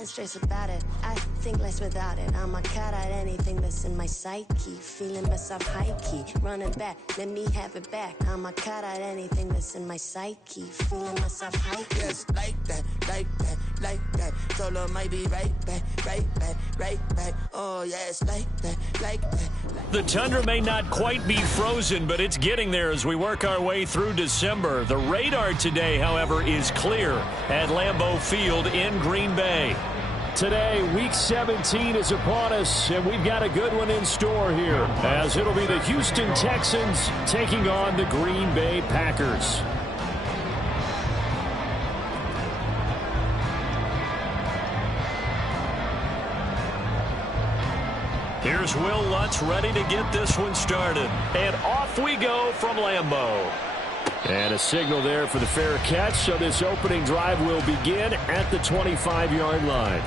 and stress about it. I think less without it. I'm a cat at anything that's in my psyche. Feeling myself high key, running back, let me have it back. I'm a cat at anything that's in my psyche. Feeling myself high key. Yes, like that, like that, like that. Solo might be right back, right back, right back. Oh yes, like that, like that. The tundra may not quite be frozen, but it's getting there as we work our way through December. The radar today, however, is clear at Lambeau Field in Green Bay. Today, Week 17 is upon us, and we've got a good one in store here, as it'll be the Houston Texans taking on the Green Bay Packers. Here's Will Lutz ready to get this one started. And off we go from Lambeau. And a signal there for the fair catch, so this opening drive will begin at the 25-yard line.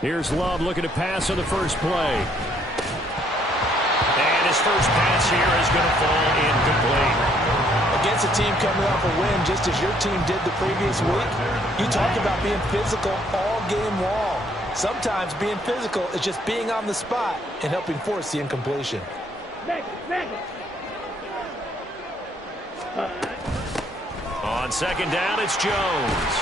Here's Love looking to pass on the first play. And his first pass here is going to fall incomplete. Against a team coming off a win, just as your team did the previous week, you talked about being physical all game long. Sometimes being physical is just being on the spot and helping force the incompletion. On second down, it's Jones.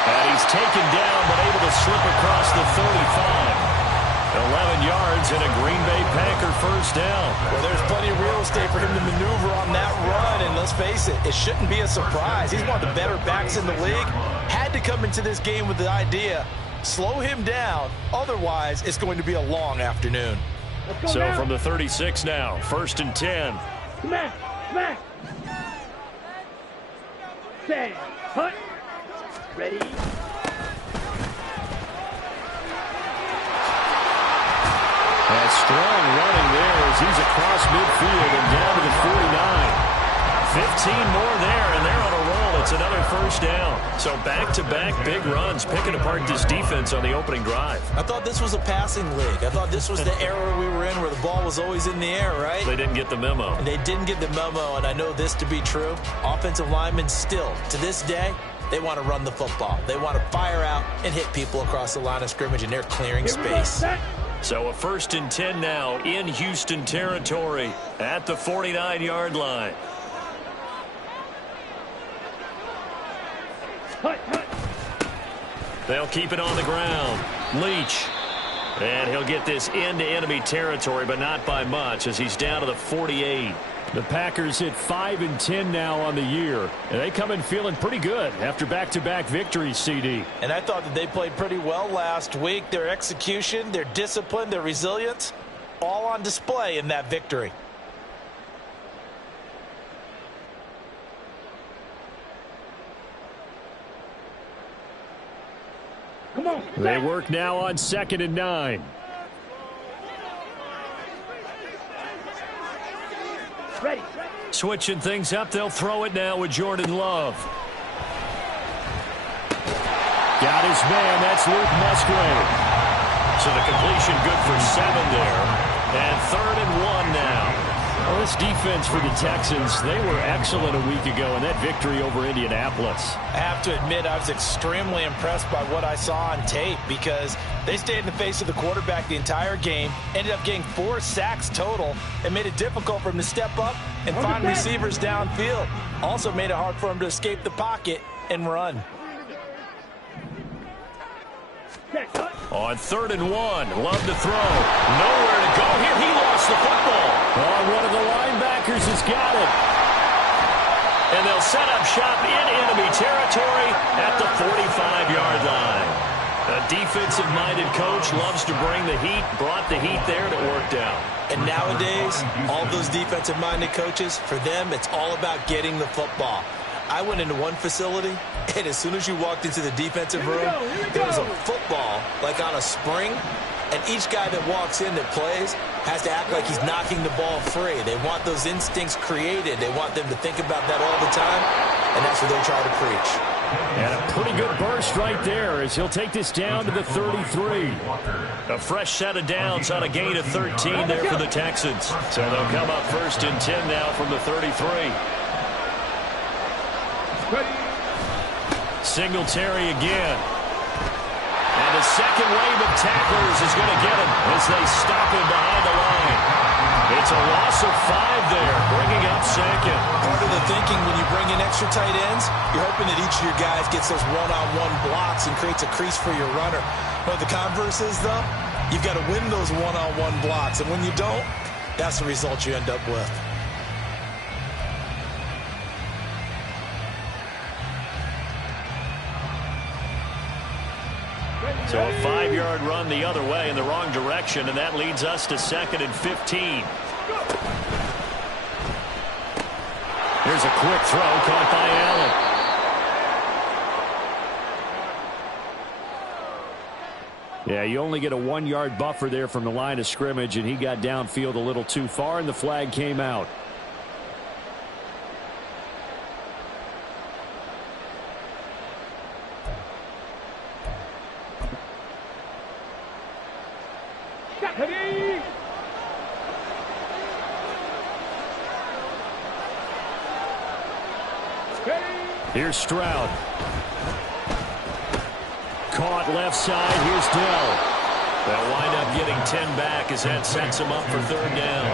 And he's taken down, but able to slip across the 35. 11 yards and a Green Bay Packer first down. Well, there's plenty of real estate for him to maneuver on that run, and let's face it, it shouldn't be a surprise. He's one of the better backs in the league. Had to come into this game with the idea, slow him down, otherwise it's going to be a long afternoon. So from the 36 now, 1st and 10. Smack, smack. Stand, hut. Ready? That strong running there as he's across midfield and down to the 49. 15 more there, and they're on a roll. It's another first down. So back-to-back big runs, picking apart this defense on the opening drive. I thought this was a passing league. I thought this was the era we were in where the ball was always in the air, right? They didn't get the memo. And they didn't get the memo, and I know this to be true. Offensive linemen still, to this day, they want to run the football. They want to fire out and hit people across the line of scrimmage, and they're clearing space. So a 1st and 10 now in Houston territory at the 49-yard line. They'll keep it on the ground. Leach. And he'll get this into enemy territory, but not by much as he's down to the 48. The Packers hit 5 and 10 now on the year, and they come in feeling pretty good after back-to-back victories, CD. And I thought that they played pretty well last week. Their execution, their discipline, their resilience, all on display in that victory. Come on. They work now on 2nd and 9. Ready. Switching things up, they'll throw it now with Jordan Love. Got his man, that's Luke Musgrave. So the completion good for 7 there. And 3rd and 1 now. Well, this defense for the Texans, they were excellent a week ago in that victory over Indianapolis. I have to admit, I was extremely impressed by what I saw on tape because they stayed in the face of the quarterback the entire game, ended up getting 4 sacks total, and made it difficult for him to step up and find receivers downfield. Also made it hard for him to escape the pocket and run. On 3rd and 1, Love to throw. Nowhere to go here. He lost the football. Oh, one of the linebackers has got it. And they'll set up shop in enemy territory at the 45-yard line. A defensive-minded coach loves to bring the heat, brought the heat there, and it worked out. And nowadays, all those defensive-minded coaches, for them, it's all about getting the football. I went into one facility, and as soon as you walked into the defensive room, there was a football, like on a spring, and each guy that walks in that plays has to act like he's knocking the ball free. They want those instincts created. They want them to think about that all the time, and that's so they try to preach. And a pretty good burst right there as he'll take this down to the 33. A fresh set of downs on a gain of 13 there for the Texans. So they'll come up 1st and 10 now from the 33. Singletary again. And the second wave of tacklers is going to get him as they stop him behind the line. It's a loss of 5 there, bringing up 2nd. Part of the thinking when you bring in extra tight ends, you're hoping that each of your guys gets those one-on-one blocks and creates a crease for your runner. But the converse is, though, you've got to win those one-on-one blocks. And when you don't, that's the result you end up with. So a 5-yard run the other way in the wrong direction, and that leads us to 2nd and 15. Here's a quick throw caught by Allen. Yeah, you only get a 1-yard buffer there from the line of scrimmage, and he got downfield a little too far, and the flag came out. Here's Stroud. Caught left side. Here's Dell. They'll wind up getting 10 back as that sets them up for 3rd down.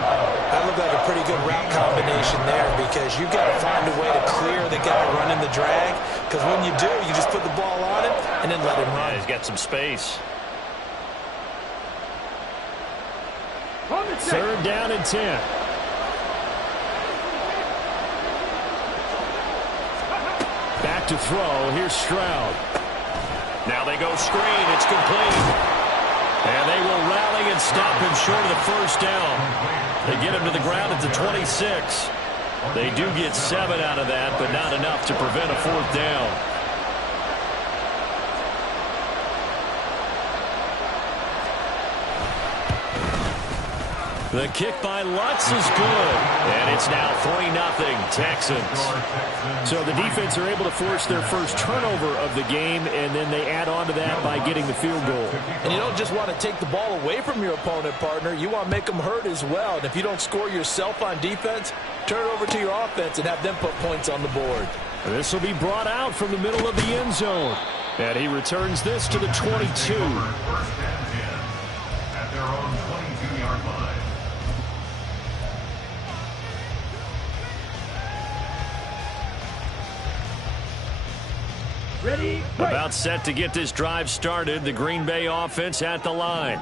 That looked like a pretty good route combination there because you've got to find a way to clear the guy running the drag, because when you do, you just put the ball on him and then let him run. Yeah, he's got some space. 3rd down and 10. Back to throw. Here's Stroud. Now they go screen. It's complete. And they will rally and stop him short of the 1st down. They get him to the ground at the 26. They do get 7 out of that, but not enough to prevent a 4th down. The kick by Lutz is good. And it's now 3-0 Texans. So the defense are able to force their first turnover of the game, and then they add on to that by getting the field goal. And you don't just want to take the ball away from your opponent, partner. You want to make them hurt as well. And if you don't score yourself on defense, turn it over to your offense and have them put points on the board. This will be brought out from the middle of the end zone. And he returns this to the 22. At their own 22-yard line. Ready? About set to get this drive started. The Green Bay offense at the line.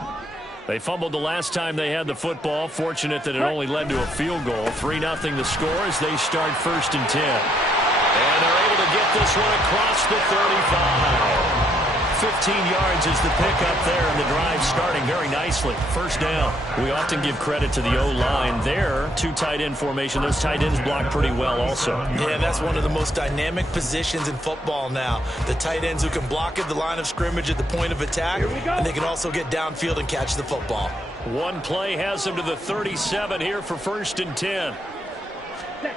They fumbled the last time they had the football. Fortunate that it only led to a field goal. 3-0 the score as they start 1st and 10. And they're able to get this one across the 35. 15 yards is the pickup there, and the drive starting very nicely. 1st down. We often give credit to the O-line there. 2 tight end formation. Those tight ends block pretty well also. Yeah, that's one of the most dynamic positions in football now. The tight ends who can block at the line of scrimmage at the point of attack, and they can also get downfield and catch the football. One play has them to the 37 here for 1st and 10. Now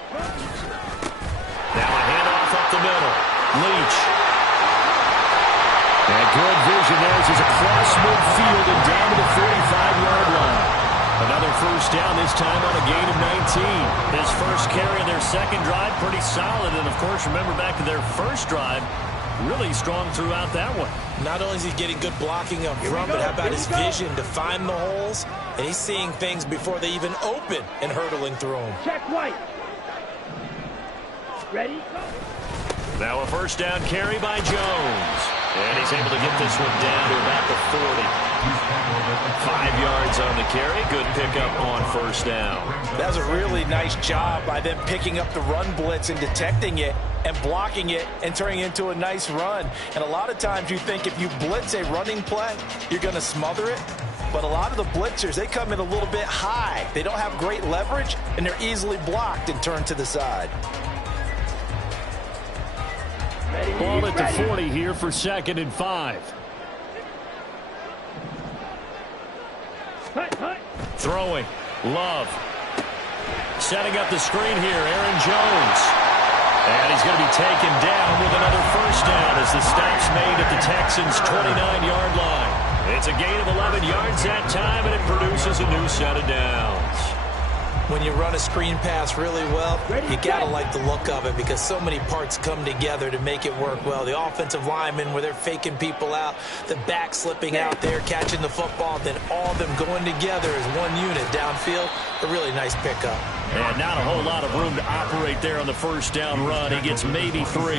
a handoff up the middle. Leach. And good vision there as he's across midfield and down to the 45-yard line. Another 1st down, this time on a gain of 19. His first carry of their 2nd drive, pretty solid. And, of course, remember back to their 1st drive, really strong throughout that one. Not only is he getting good blocking up front, but how about his vision to find the holes? And he's seeing things before they even open and hurtling through them. Check White. Ready? Now a 1st down carry by Jones. And he's able to get this one down to about the 40. 5 yards on the carry. Good pickup on 1st down. That was a really nice job by them picking up the run blitz and detecting it and blocking it and turning it into a nice run. And a lot of times you think if you blitz a running play, you're going to smother it. But a lot of the blitzers, they come in a little bit high. They don't have great leverage, and they're easily blocked and turned to the side. Ball at the 40 here for 2nd and 5. Throwing. Love. Setting up the screen here. Aaron Jones. And he's going to be taken down with another first down as the stop's made at the Texans' 29-yard line. It's a gain of 11 yards that time, and it produces a new set of downs. When you run a screen pass really well, you got to like the look of it because so many parts come together to make it work well. The offensive linemen, where they're faking people out, the back slipping out there, catching the football, then all of them going together as one unit downfield. A really nice pickup. And not a whole lot of room to operate there on the first down run. He gets maybe 3.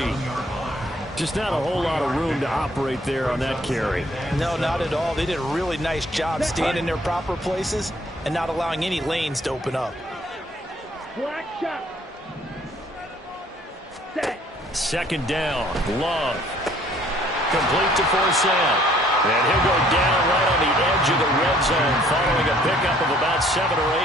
Just not a whole lot of room to operate there on that carry. No, not at all. They did a really nice job staying in their proper places and not allowing any lanes to open up. Black shot. Set. Second down. Love. Complete to Forsell. And he'll go down right on the edge of the red zone following a pickup of about 7 or 8.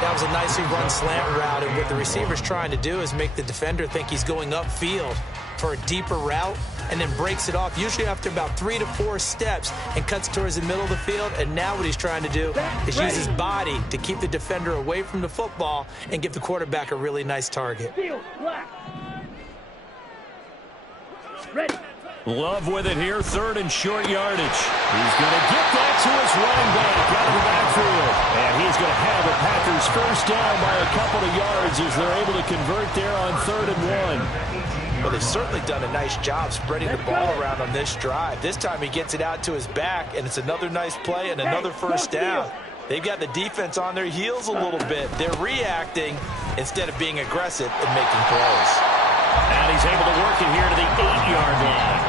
That was a nicely run slant route, and what the receiver's trying to do is make the defender think he's going upfield for a deeper route and then breaks it off, usually after about 3 to 4 steps, and cuts towards the middle of the field. And now what he's trying to do is use his body to keep the defender away from the football and give the quarterback a really nice target. Field, black. Ready. Love with it here, 3rd and short yardage. He's going to get that to his running back out of the backfield. And he's going to have the Packers first down by a couple of yards as they're able to convert there on 3rd and 1. Well, they've certainly done a nice job spreading the ball around on this drive. This time he gets it out to his back, and it's another nice play and another first down. They've got the defense on their heels a little bit. They're reacting instead of being aggressive and making plays. And he's able to work it here to the 8-yard line.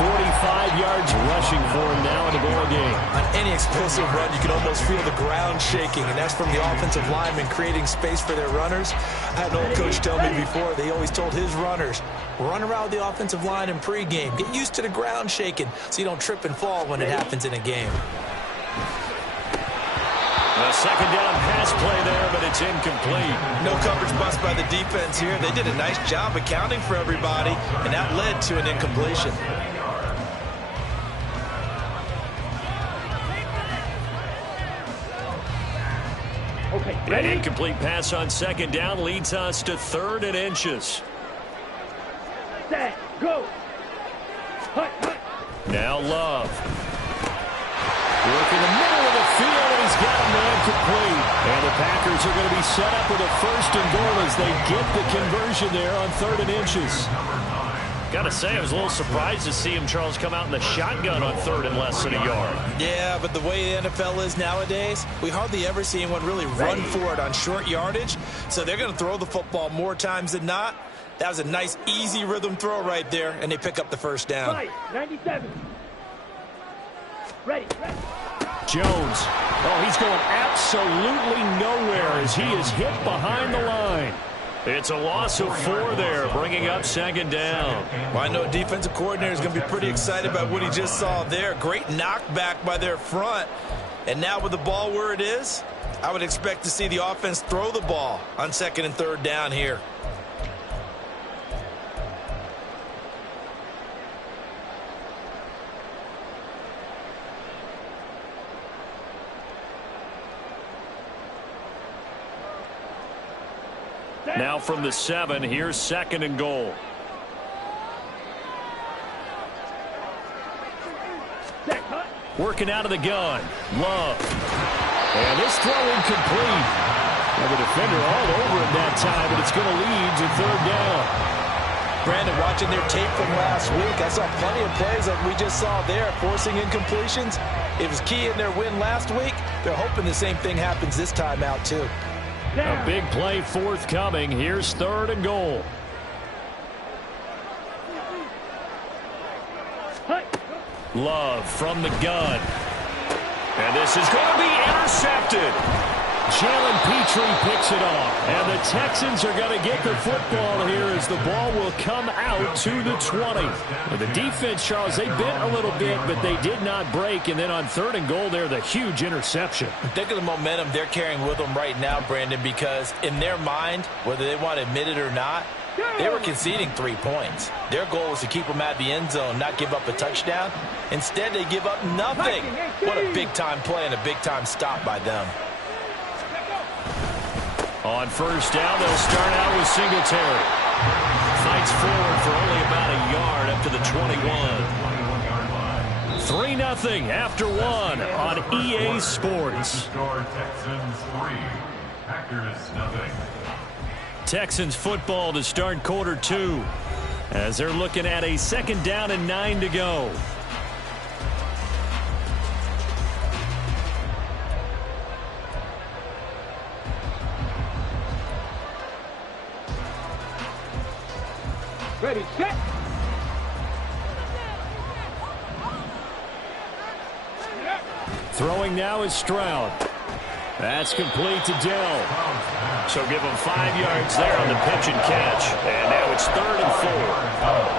45 yards rushing for him now in the ball game. On any explosive run, you can almost feel the ground shaking, and that's from the offensive linemen creating space for their runners. I had an old coach tell me before, they always told his runners, run around the offensive line in pregame. Get used to the ground shaking so you don't trip and fall when it happens in a game. A second down pass play there, but it's incomplete. No coverage bust by the defense here. They did a nice job accounting for everybody, and that led to an incompletion. Okay, An ready? incomplete pass on second down leads us to 3rd and inches. Set. Go. Hut, hut. Now Love. Work in the middle of the field, and he's got a man complete. And the Packers are going to be set up with a 1st and goal as they get the conversion there on 3rd and inches. Got to say, I was a little surprised to see him, Charles, come out in the shotgun on 3rd and less than a yard. Yeah, but the way the NFL is nowadays, we hardly ever see anyone really run for it on short yardage. So they're going to throw the football more times than not. That was a nice, easy rhythm throw right there, and they pick up the first down. 97. Ready. Jones. Oh, he's going absolutely nowhere as he is hit behind the line. It's a loss of 4 there, bringing up second down. Well, I know defensive coordinator is going to be pretty excited about what he just saw there. Great knockback by their front. And now with the ball where it is, I would expect to see the offense throw the ball on 2nd and 3rd down here. Now from the 7, here's 2nd and goal. Working out of the gun. Love. And this throw incomplete. And the defender all over him that time, but it's going to lead to 3rd down. Brandon, watching their tape from last week, I saw plenty of plays like we just saw there, forcing incompletions. It was key in their win last week. They're hoping the same thing happens this time out, too. A big play forthcoming. Here's 3rd and goal. Love from the gun. And this is going to be intercepted. Jalen Petrie picks it off. And the Texans are going to get the football here as the ball will come out to the 20. And the defense, Charles, they bent a little bit, but they did not break. And then on 3rd and goal there, the huge interception. Think of the momentum they're carrying with them right now, Brandon, because in their mind, whether they want to admit it or not, they were conceding 3 points. Their goal was to keep them at the end zone, not give up a touchdown. Instead, they give up nothing. What a big-time play and a big-time stop by them. On 1st down, they'll start out with Singletary. Fights forward for only about a yard up to the 21. 3-0 after one on EA Sports. Texans 3, Packers 0. Texans football to start quarter two as they're looking at a 2nd down and 9 to go. Ready, set. Throwing now is Stroud. That's complete to Dell. So give him 5 yards there on the pitch and catch. And now it's 3rd and 4.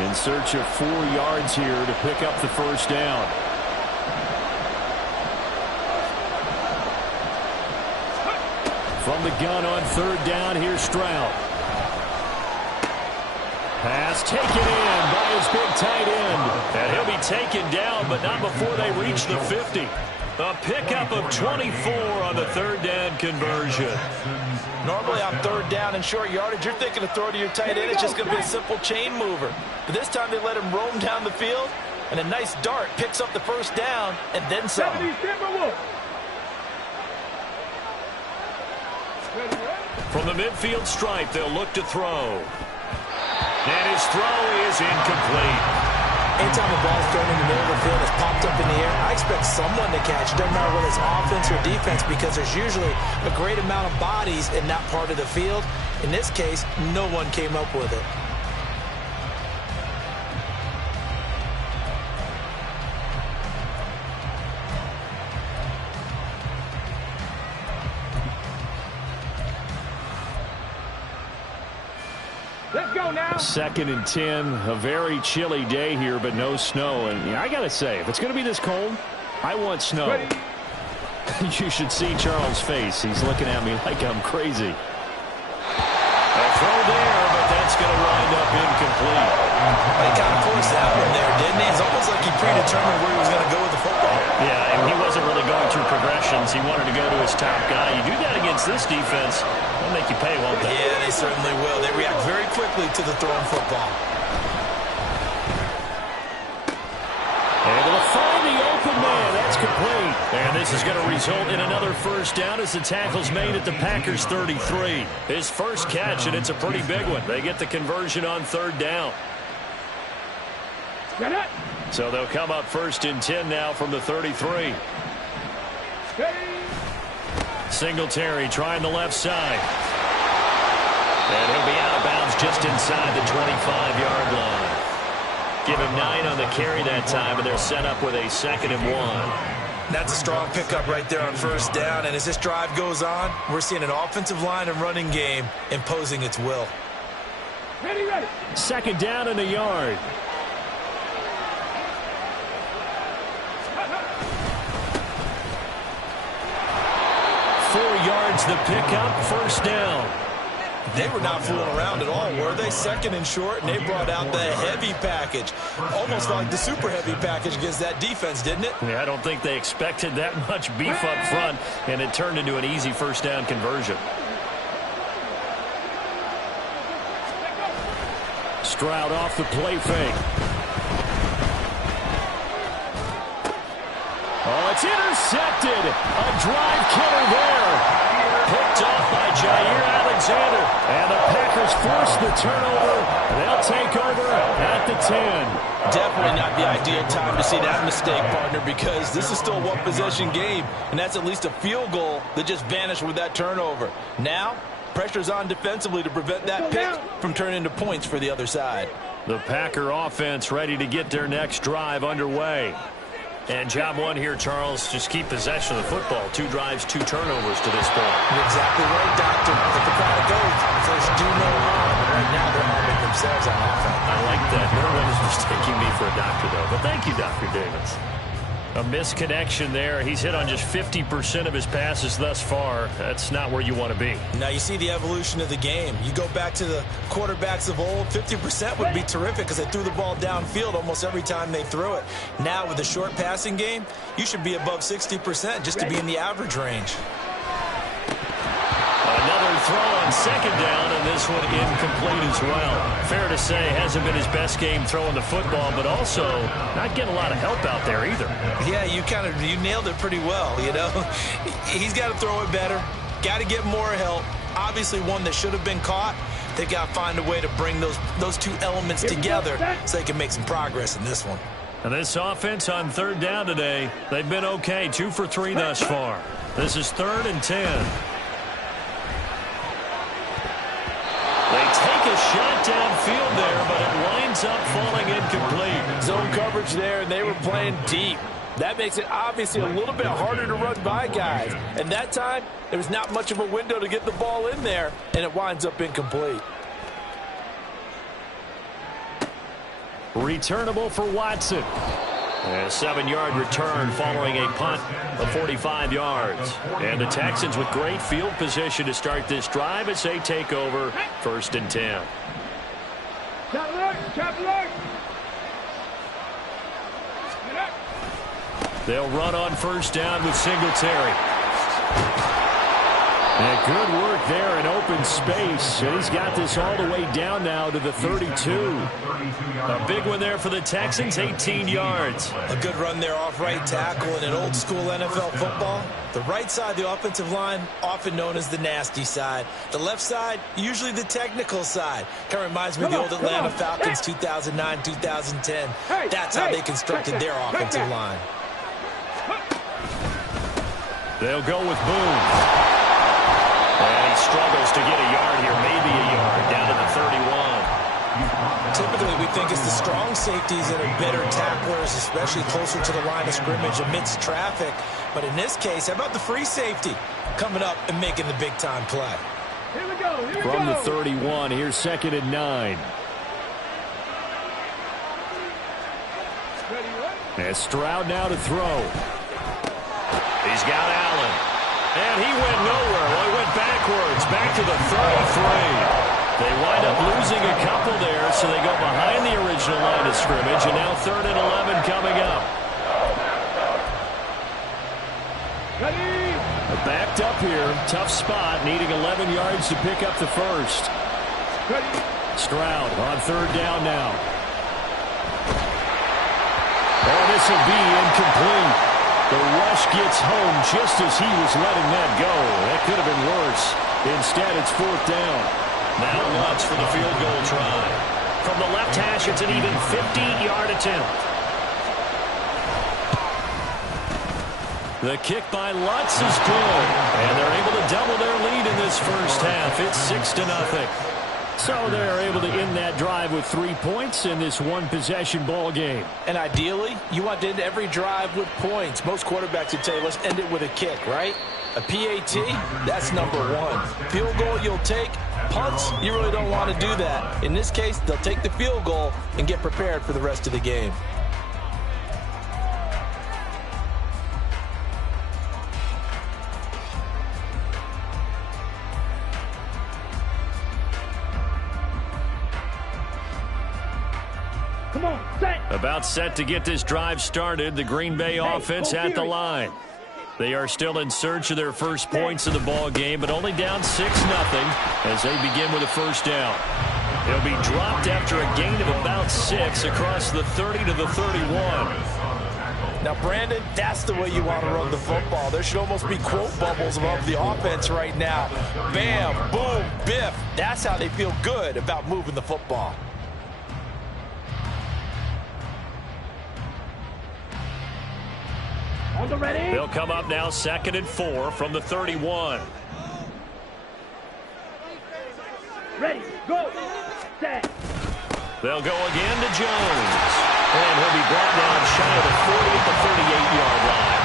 In search of 4 yards here to pick up the first down. From the gun on 3rd down, here's Stroud. Pass taken in by his big tight end. And he'll be taken down, but not before they reach the 50. A pickup of 24 on the 3rd down conversion. Normally on 3rd down and short yardage, you're thinking to throw to your tight end. It's just going to be a simple chain mover. But this time they let him roam down the field, and a nice dart picks up the first down and then some. From the midfield stripe, they'll look to throw. And his throw is incomplete. Anytime a ball's thrown in the middle of the field, it's popped up in the air, I expect someone to catch. Doesn't matter whether it's offense or defense, because there's usually a great amount of bodies in that part of the field. In this case, no one came up with it. Let's go now. 2nd and 10, a very chilly day here, but no snow. And I got to say, if it's going to be this cold, I want snow. You should see Charles' face. He's looking at me like I'm crazy. A throw there, but that's going to wind up incomplete. He kind of forced that one there, didn't he? It's almost like he predetermined where he was going to go with the football. Yeah, and he wasn't really going through progressions. He wanted to go to his top guy. You do that against this defense, they'll make you pay, won't they? Yeah, they certainly will. They react very quickly to the thrown football. Able to find the open man. That's complete. And this is going to result in another first down as the tackle's made at the Packers' 33. His first catch, and it's a pretty big one. They get the conversion on 3rd down. So they'll come up 1st and 10 now from the 33. Singletary trying the left side. And he'll be out of bounds just inside the 25-yard line. Give him 9 on the carry that time, and they're set up with a 2nd and 1. That's a strong pickup right there on 1st down, and as this drive goes on, we're seeing an offensive line and running game imposing its will. Ready. 2nd down and a yard. The pickup, 1st down. They were not fooling around at all, were they? 2nd and short, and they brought out the heavy package. Almost felt like the super heavy package against that defense, didn't it? Yeah, I don't think they expected that much beef up front, and it turned into an easy 1st down conversion. Stroud off the play fake. Oh, it's intercepted. A drive killer there. Picked off by Jair Alexander. And the Packers force the turnover. They'll take over at the 10. Definitely not the ideal time to see that mistake, partner, because this is still a one-possession game, and that's at least a field goal that just vanished with that turnover. Now, pressure's on defensively to prevent that pick from turning into points for the other side. The Packer offense ready to get their next drive underway. And job one here, Charles, just keep possession of the football. 2 drives, 2 turnovers to this point. You're exactly right, Doctor. Let the product go. First, do no harm. Right now, they're harming themselves on offense. I like that. No one is mistaking me for a doctor, though. But thank you, Dr. Davis. A misconnection there. He's hit on just 50% of his passes thus far. That's not where you want to be. Now you see the evolution of the game. You go back to the quarterbacks of old, 50% would be terrific because they threw the ball downfield almost every time they threw it. Now with the short passing game, you should be above 60% just to be in the average range. Another throw on second down, and this one incomplete as well. Fair to say, hasn't been his best game throwing the football, but also not getting a lot of help out there either. Yeah, you nailed it pretty well, you know. He's got to throw it better, got to get more help. Obviously one that should have been caught. They got to find a way to bring those two elements together so they can make some progress in this one. And this offense on third down today, they've been okay, 2 for 3 thus far. This is 3rd and 10. They take a shot downfield there, but it winds up falling incomplete. Zone coverage there, and they were playing deep. That makes it obviously a little bit harder to run by guys. And that time, there was not much of a window to get the ball in there, and it winds up incomplete. Returnable for Watson. A 7-yard return following a punt of 45 yards. And the Texans with great field position to start this drive as they take over 1st and 10. They'll run on 1st down with Singletary. And good work there in open space. And he's got this all the way down now to the 32. A big one there for the Texans, 18 yards. A good run there off right tackle in an old school NFL football. The right side, the offensive line, often known as the nasty side. The left side, usually the technical side. Kind of reminds me of the old Atlanta Falcons 2009, 2010. That's how they constructed their offensive line. They'll go with Boone. And he struggles to get a yard here, maybe a yard, down to the 31. Typically, we think it's the strong safeties that are better tacklers, especially closer to the line of scrimmage amidst traffic. But in this case, how about the free safety coming up and making the big-time play? Here we go. From the 31, here's 2nd and 9. And Stroud now to throw. He's got Allen. And he went nowhere. Well, he went backwards, back to the 33. They wind up losing a couple there, so they go behind the original line of scrimmage, and now 3rd and 11 coming up. Backed up here, tough spot, needing 11 yards to pick up the first. Stroud on 3rd down now. Oh, this will be incomplete. The rush gets home just as he was letting that go. That could have been worse. Instead, it's 4th down. Now Lutz for the field goal try. From the left hash, it's an even 50-yard attempt. The kick by Lutz is good. And they're able to double their lead in this first half. It's 6-0. So they're able to end that drive with 3 points in this one-possession ball game. And ideally, you want to end every drive with points. Most quarterbacks would tell you, let's end it with a kick, right? A PAT, that's number 1. Field goal you'll take. Punts, you really don't want to do that. In this case, they'll take the field goal and get prepared for the rest of the game. About set to get this drive started. The Green Bay offense at the line. They are still in search of their first points of the ball game, but only down 6-0 as they begin with a 1st down. They'll be dropped after a gain of about 6 across the 30 to the 31. Now, Brandon, that's the way you want to run the football. There should almost be quote bubbles above the offense right now. Bam, boom, biff. That's how they feel good about moving the football. They'll come up now 2nd and 4 from the 31. Ready, go, set. They'll go again to Jones. And he'll be brought down shy of the 40 at the 38-yard line.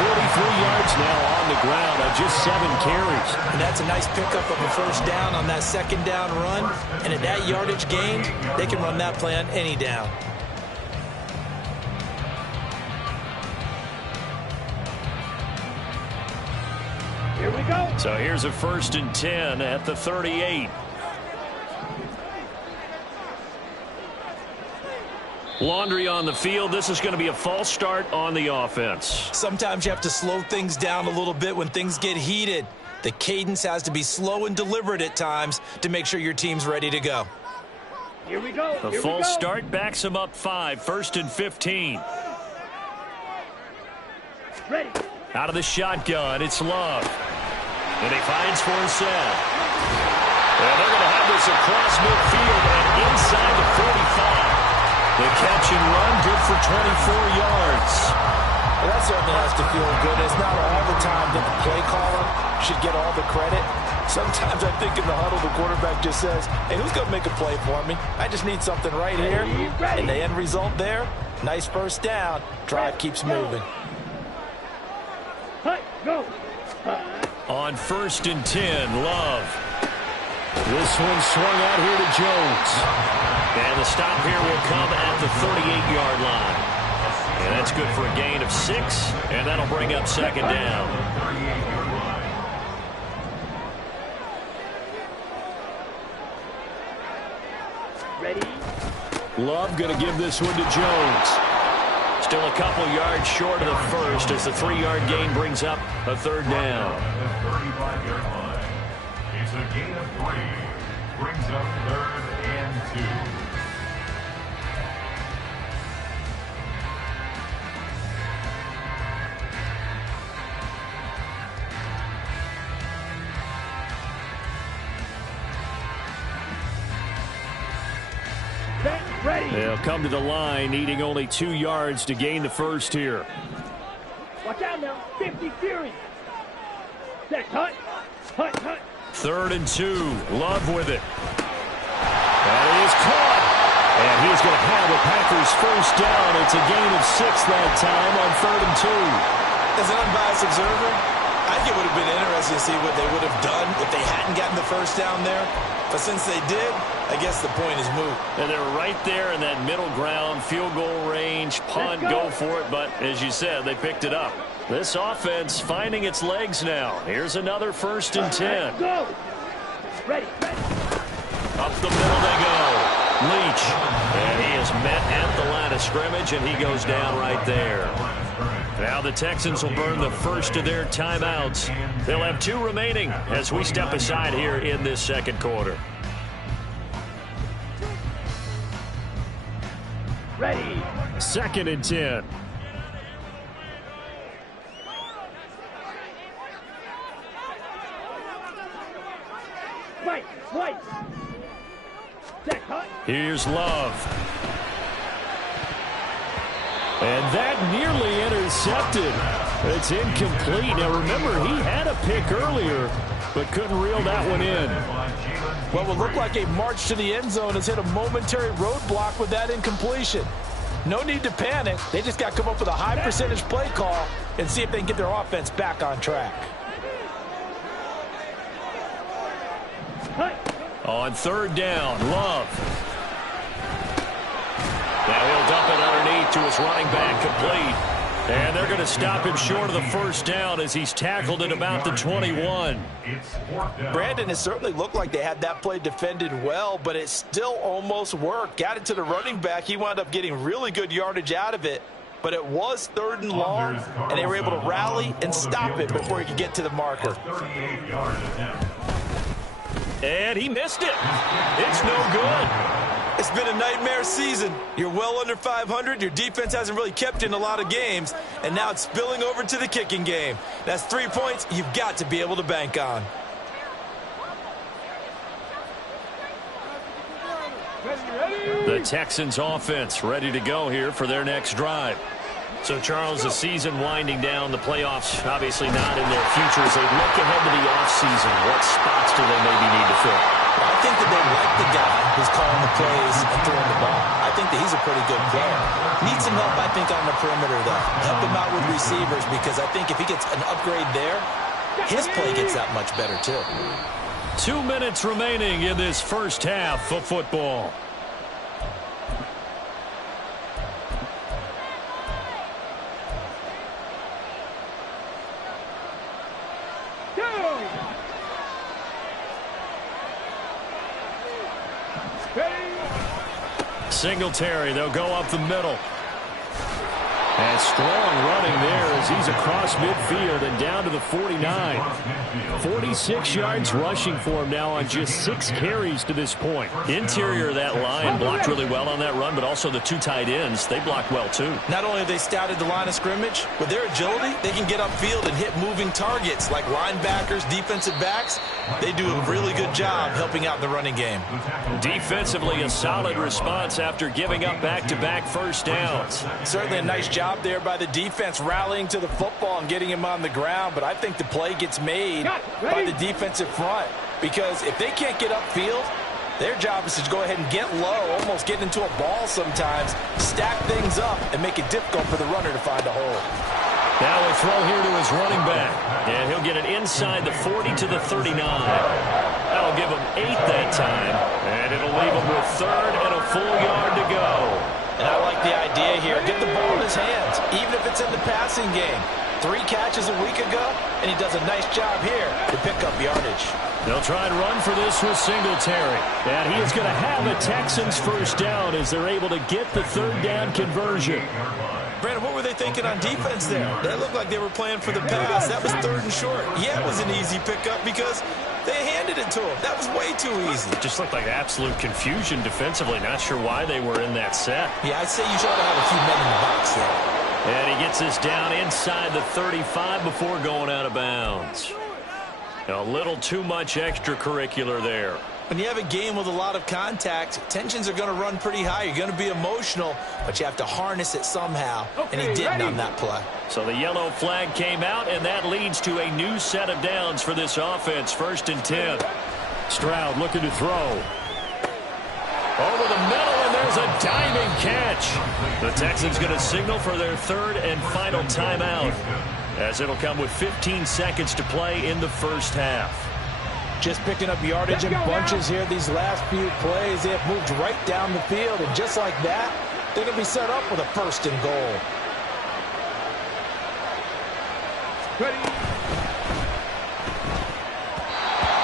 43 yards now on the ground on just 7 carries. And that's a nice pickup of a 1st down on that 2nd down run. And at that yardage gained, they can run that play on any down. go. So here's a 1st and 10 at the 38. Laundry on the field. This is going to be a false start on the offense. Sometimes you have to slow things down a little bit when things get heated. The cadence has to be slow and deliberate at times to make sure your team's ready to go. Here we go. The false start backs him up 5. 1st and 15. Ready. Out of the shotgun, it's Love. And he finds for a set. And they're going to have this across midfield and inside the 45. The catch and run, good for 24 yards. Well, that certainly has to feel good. It's not all the time that the play caller should get all the credit. Sometimes I think in the huddle, the quarterback just says, hey, who's going to make a play for me? I just need something right here. And the end result there, nice first down. Drive keeps moving. Go. On 1st and 10, Love. This one swung out here to Jones. And the stop here will come at the 38-yard line. And that's good for a gain of 6, and that'll bring up 2nd down. Ready. Love going to give this one to Jones. Still a couple yards short of the first as the 3-yard gain brings up a 3rd down. The 35-yard line. It's a gain of 3. Brings up 3rd and 2. Ready. They'll come to the line, needing only 2 yards to gain the first here. Watch out now. 50 Fury. Set. Hut. 3rd and 2. Love with it. That is caught. And he's going to have the Packers first down. It's a gain of 6 that time on 3rd and 2. As an unbiased observer, I think it would have been interesting to see what they would have done if they hadn't gotten the first down there. But since they did, I guess the point is moot. And they're right there in that middle ground, field goal range, punt, go for it. But as you said, they picked it up. This offense finding its legs now. Here's another 1st and 10. Go. Ready. Up the middle they go. Leach. And he is met at the line of scrimmage, and he goes down right there. Now the Texans will burn the first of their timeouts. They'll have 2 remaining as we step aside here in this 2nd quarter. Ready. 2nd and 10. White. Set. Hut. Here's Love. And that nearly intercepted. It's incomplete. Now remember, he had a pick earlier, but couldn't reel that one in. What would look like a march to the end zone has hit a momentary roadblock with that incompletion. No need to panic. They just got to come up with a high percentage play call and see if they can get their offense back on track. On 3rd down, Love. Now he'll dump it underneath to his running back, complete. And they're going to stop him short of the first down as he's tackled at about the 21. Brandon, it certainly looked like they had that play defended well, but it still almost worked. Got it to the running back. He wound up getting really good yardage out of it. But it was 3rd and long, and they were able to rally and stop it before he could get to the marker. And he missed it. It's no good. It's been a nightmare season. You're well under 500. Your defense hasn't really kept you in a lot of games. And now it's spilling over to the kicking game. That's 3 points you've got to be able to bank on. The Texans offense ready to go here for their next drive. So, Charles, the season winding down, the playoffs obviously not in their future. As they look ahead to the offseason, what spots do they maybe need to fill? I think that they like the guy who's calling the plays and throwing the ball. I think that he's a pretty good player. Needs some help, I think, on the perimeter, though. Help him out with receivers, because I think if he gets an upgrade there, his play gets that much better, too. 2 minutes remaining in this first half of football. Go. Singletary, they'll go up the middle. And strong running there as he's across midfield and down to the 49. 46 yards rushing for him now on just 6 carries to this point. Interior of that line blocked really well on that run, but also the 2 tight ends, they blocked well too. Not only have they scouted the line of scrimmage, with their agility, they can get upfield and hit moving targets like linebackers, defensive backs. They do a really good job helping out the running game. Defensively, a solid response after giving up back-to-back first downs. Certainly a nice job there by the defense rallying to the football and getting him on the ground, but I think the play gets made by the defensive front, because if they can't get upfield, their job is to go ahead and get low, almost get into a ball sometimes, stack things up, and make it difficult for the runner to find a hole. Now a throw here to his running back, and he'll get it inside the 40 to the 39. That'll give him 8 that time, and it'll leave him with 3rd and a full yard to go. And I like the idea here. Get the ball in his hands, even if it's in the passing game. 3 catches a week ago, and he does a nice job here to pick up yardage. They'll try and run for this with Singletary. And he is going to have a Texans first down as they're able to get the 3rd down conversion. Brandon, what were they thinking on defense there? They looked like they were playing for the pass. That was 3rd and short. Yeah, it was an easy pickup because they handed it to him. That was way too easy. It just looked like absolute confusion defensively. Not sure why they were in that set. Yeah, I'd say you should have a few men in the box there. And he gets this down inside the 35 before going out of bounds. A little too much extracurricular there. When you have a game with a lot of contact, tensions are going to run pretty high. You're going to be emotional, but you have to harness it somehow, and he didn't on that play. So the yellow flag came out, and that leads to a new set of downs for this offense. 1st and 10. Stroud looking to throw. Over the middle, and there's a diving catch. The Texans going to signal for their 3rd and final timeout, as it'll come with 15 seconds to play in the first half. Just picking up yardage in bunches here these last few plays. They have moved right down the field, and just like that, they're going to be set up with a 1st and goal. Ready.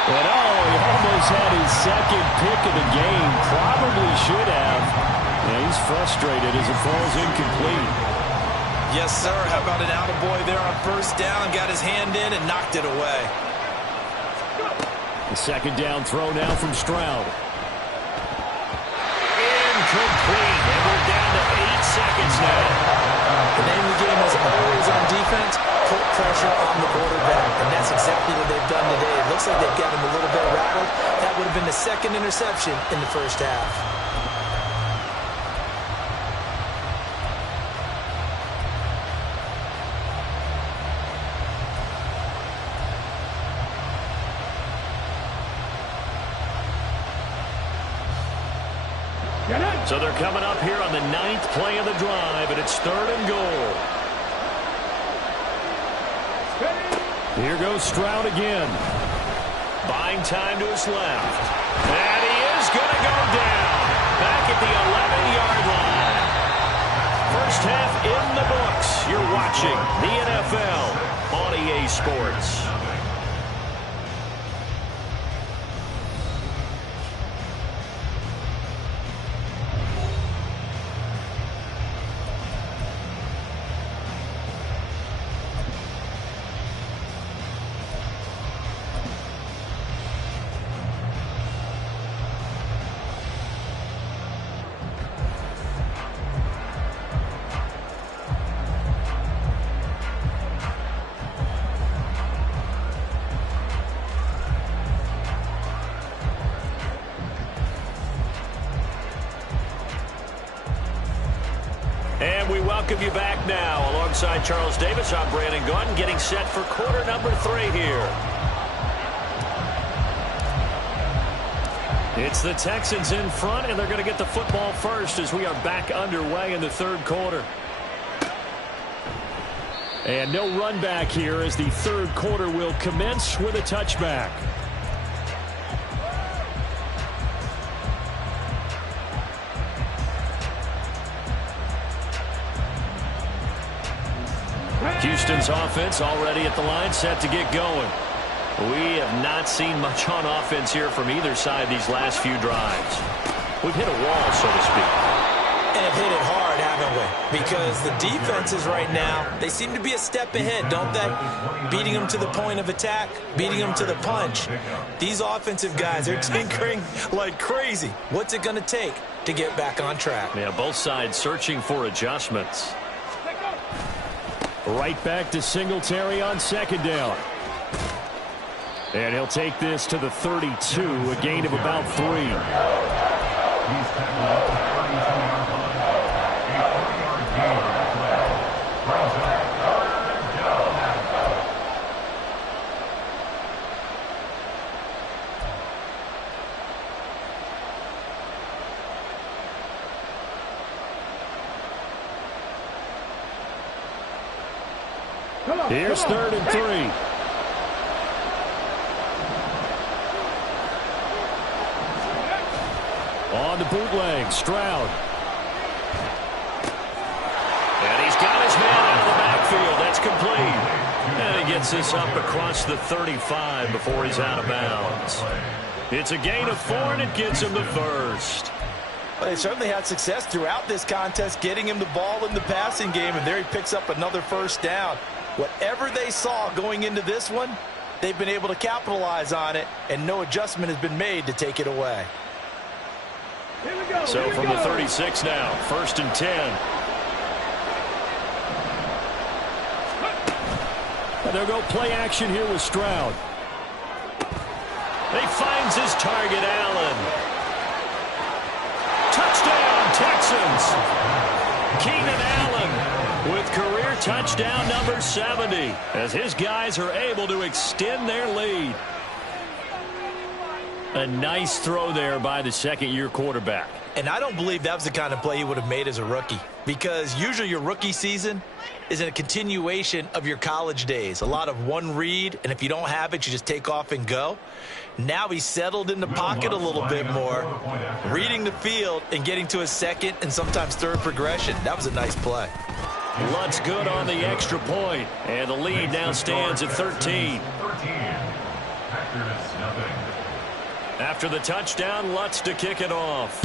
And he almost had his 2nd pick of the game. Probably should have. And he's frustrated as it falls incomplete. Yes, sir. How about an attaboy there on 1st down? Got his hand in and knocked it away. The 2nd down throw now from Stroud. Incomplete. And we're down to 8 seconds now. The name of the game is always on defense, put pressure on the quarterback. And that's exactly what they've done today. It looks like they've got him a little bit rattled. That would have been the 2nd interception in the first half. So they're coming up here on the 9th play of the drive, and it's 3rd and goal. Here goes Stroud again. Buying time to his left. And he is going to go down. Back at the 11-yard line. First half in the books. You're watching the NFL on EA Sports. And we welcome you back now. Alongside Charles Davis, I'm Brandon Gordon, getting set for quarter number 3 here. It's the Texans in front, and they're going to get the football first as we are back underway in the 3rd quarter. And no run back here as the 3rd quarter will commence with a touchback. Houston's offense already at the line, set to get going. We have not seen much on offense here from either side these last few drives. We've hit a wall, so to speak. And have hit it hard, haven't we? Because the defenses right now, they seem to be a step ahead, don't they? Beating them to the point of attack, beating them to the punch. These offensive guys are tinkering like crazy. What's it going to take to get back on track? Yeah, both sides searching for adjustments. Right back to Singletary on second down. And he'll take this to the 32, a gain of about 3. He's tackled at the 32-yard line. A 40-yard gain on the play. Brings up third down. Here's 3rd and 3. On the bootleg, Stroud. And he's got his man out of the backfield. That's complete. And he gets this up across the 35 before he's out of bounds. It's a gain of 4, and it gets him the first. Well, they certainly had success throughout this contest getting him the ball in the passing game, and there he picks up another first down. Whatever they saw going into this one, they've been able to capitalize on it, and no adjustment has been made to take it away. So from the 36 now, 1st and 10. And they'll go play action here with Stroud. He finds his target, Allen. Touchdown, Texans. Keenan Allen with career touchdown number 70 as his guys are able to extend their lead. A nice throw there by the second-year quarterback. And I don't believe that was the kind of play he would have made as a rookie, because usually your rookie season is in a continuation of your college days. A lot of one read, and if you don't have it, you just take off and go. Now he's settled in the pocket a little bit more, reading the field and getting to his second and sometimes third progression. That was a nice play. Lutz good on the extra point, and the lead now stands at 13. After the touchdown, Lutz to kick it off.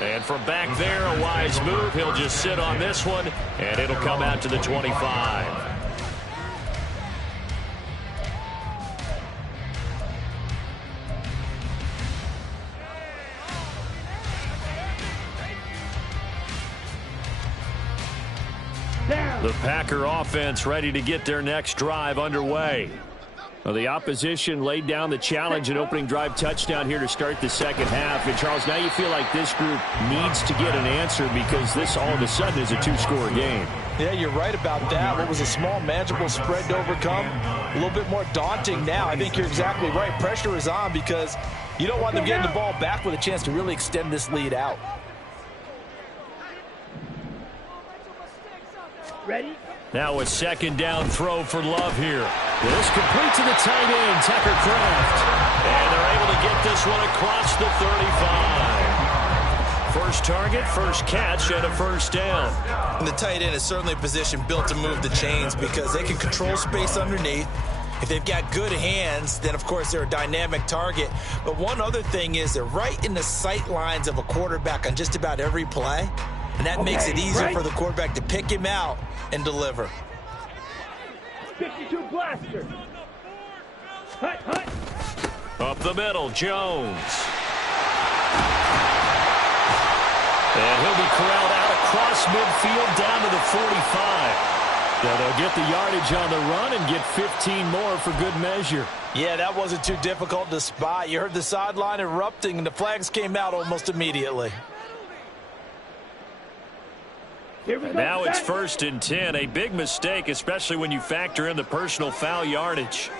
And from back there, a wise move. He'll just sit on this one, and it'll come out to the 25. The Packer offense ready to get their next drive underway. Well, the opposition laid down the challenge and opening drive touchdown here to start the second half. And, Charles, now you feel like this group needs to get an answer because this all of a sudden is a 2-score game. Yeah, you're right about that. What was a small, manageable spread to overcome? A little bit more daunting now. I think you're exactly right. Pressure is on because you don't want them getting the ball back with a chance to really extend this lead out. Ready? Now a second down throw for Love here. This complete to the tight end, Tucker Kraft. And they're able to get this one across the 35. First target, first catch, and a first down. And the tight end is certainly a position built to move the chains because they can control space underneath. If they've got good hands, then, of course, they're a dynamic target. But one other thing is they're right in the sight lines of a quarterback on just about every play. And that makes it easier for the quarterback to pick him out and deliver. 52 blaster. Hut, hut. Up the middle, Jones. And he'll be corralled out across midfield down to the 45. Now they'll get the yardage on the run and get 15 more for good measure. Yeah, that wasn't too difficult to spot. You heard the sideline erupting, and the flags came out almost immediately. Now it's 1st and 10. A big mistake, especially when you factor in the personal foul yardage.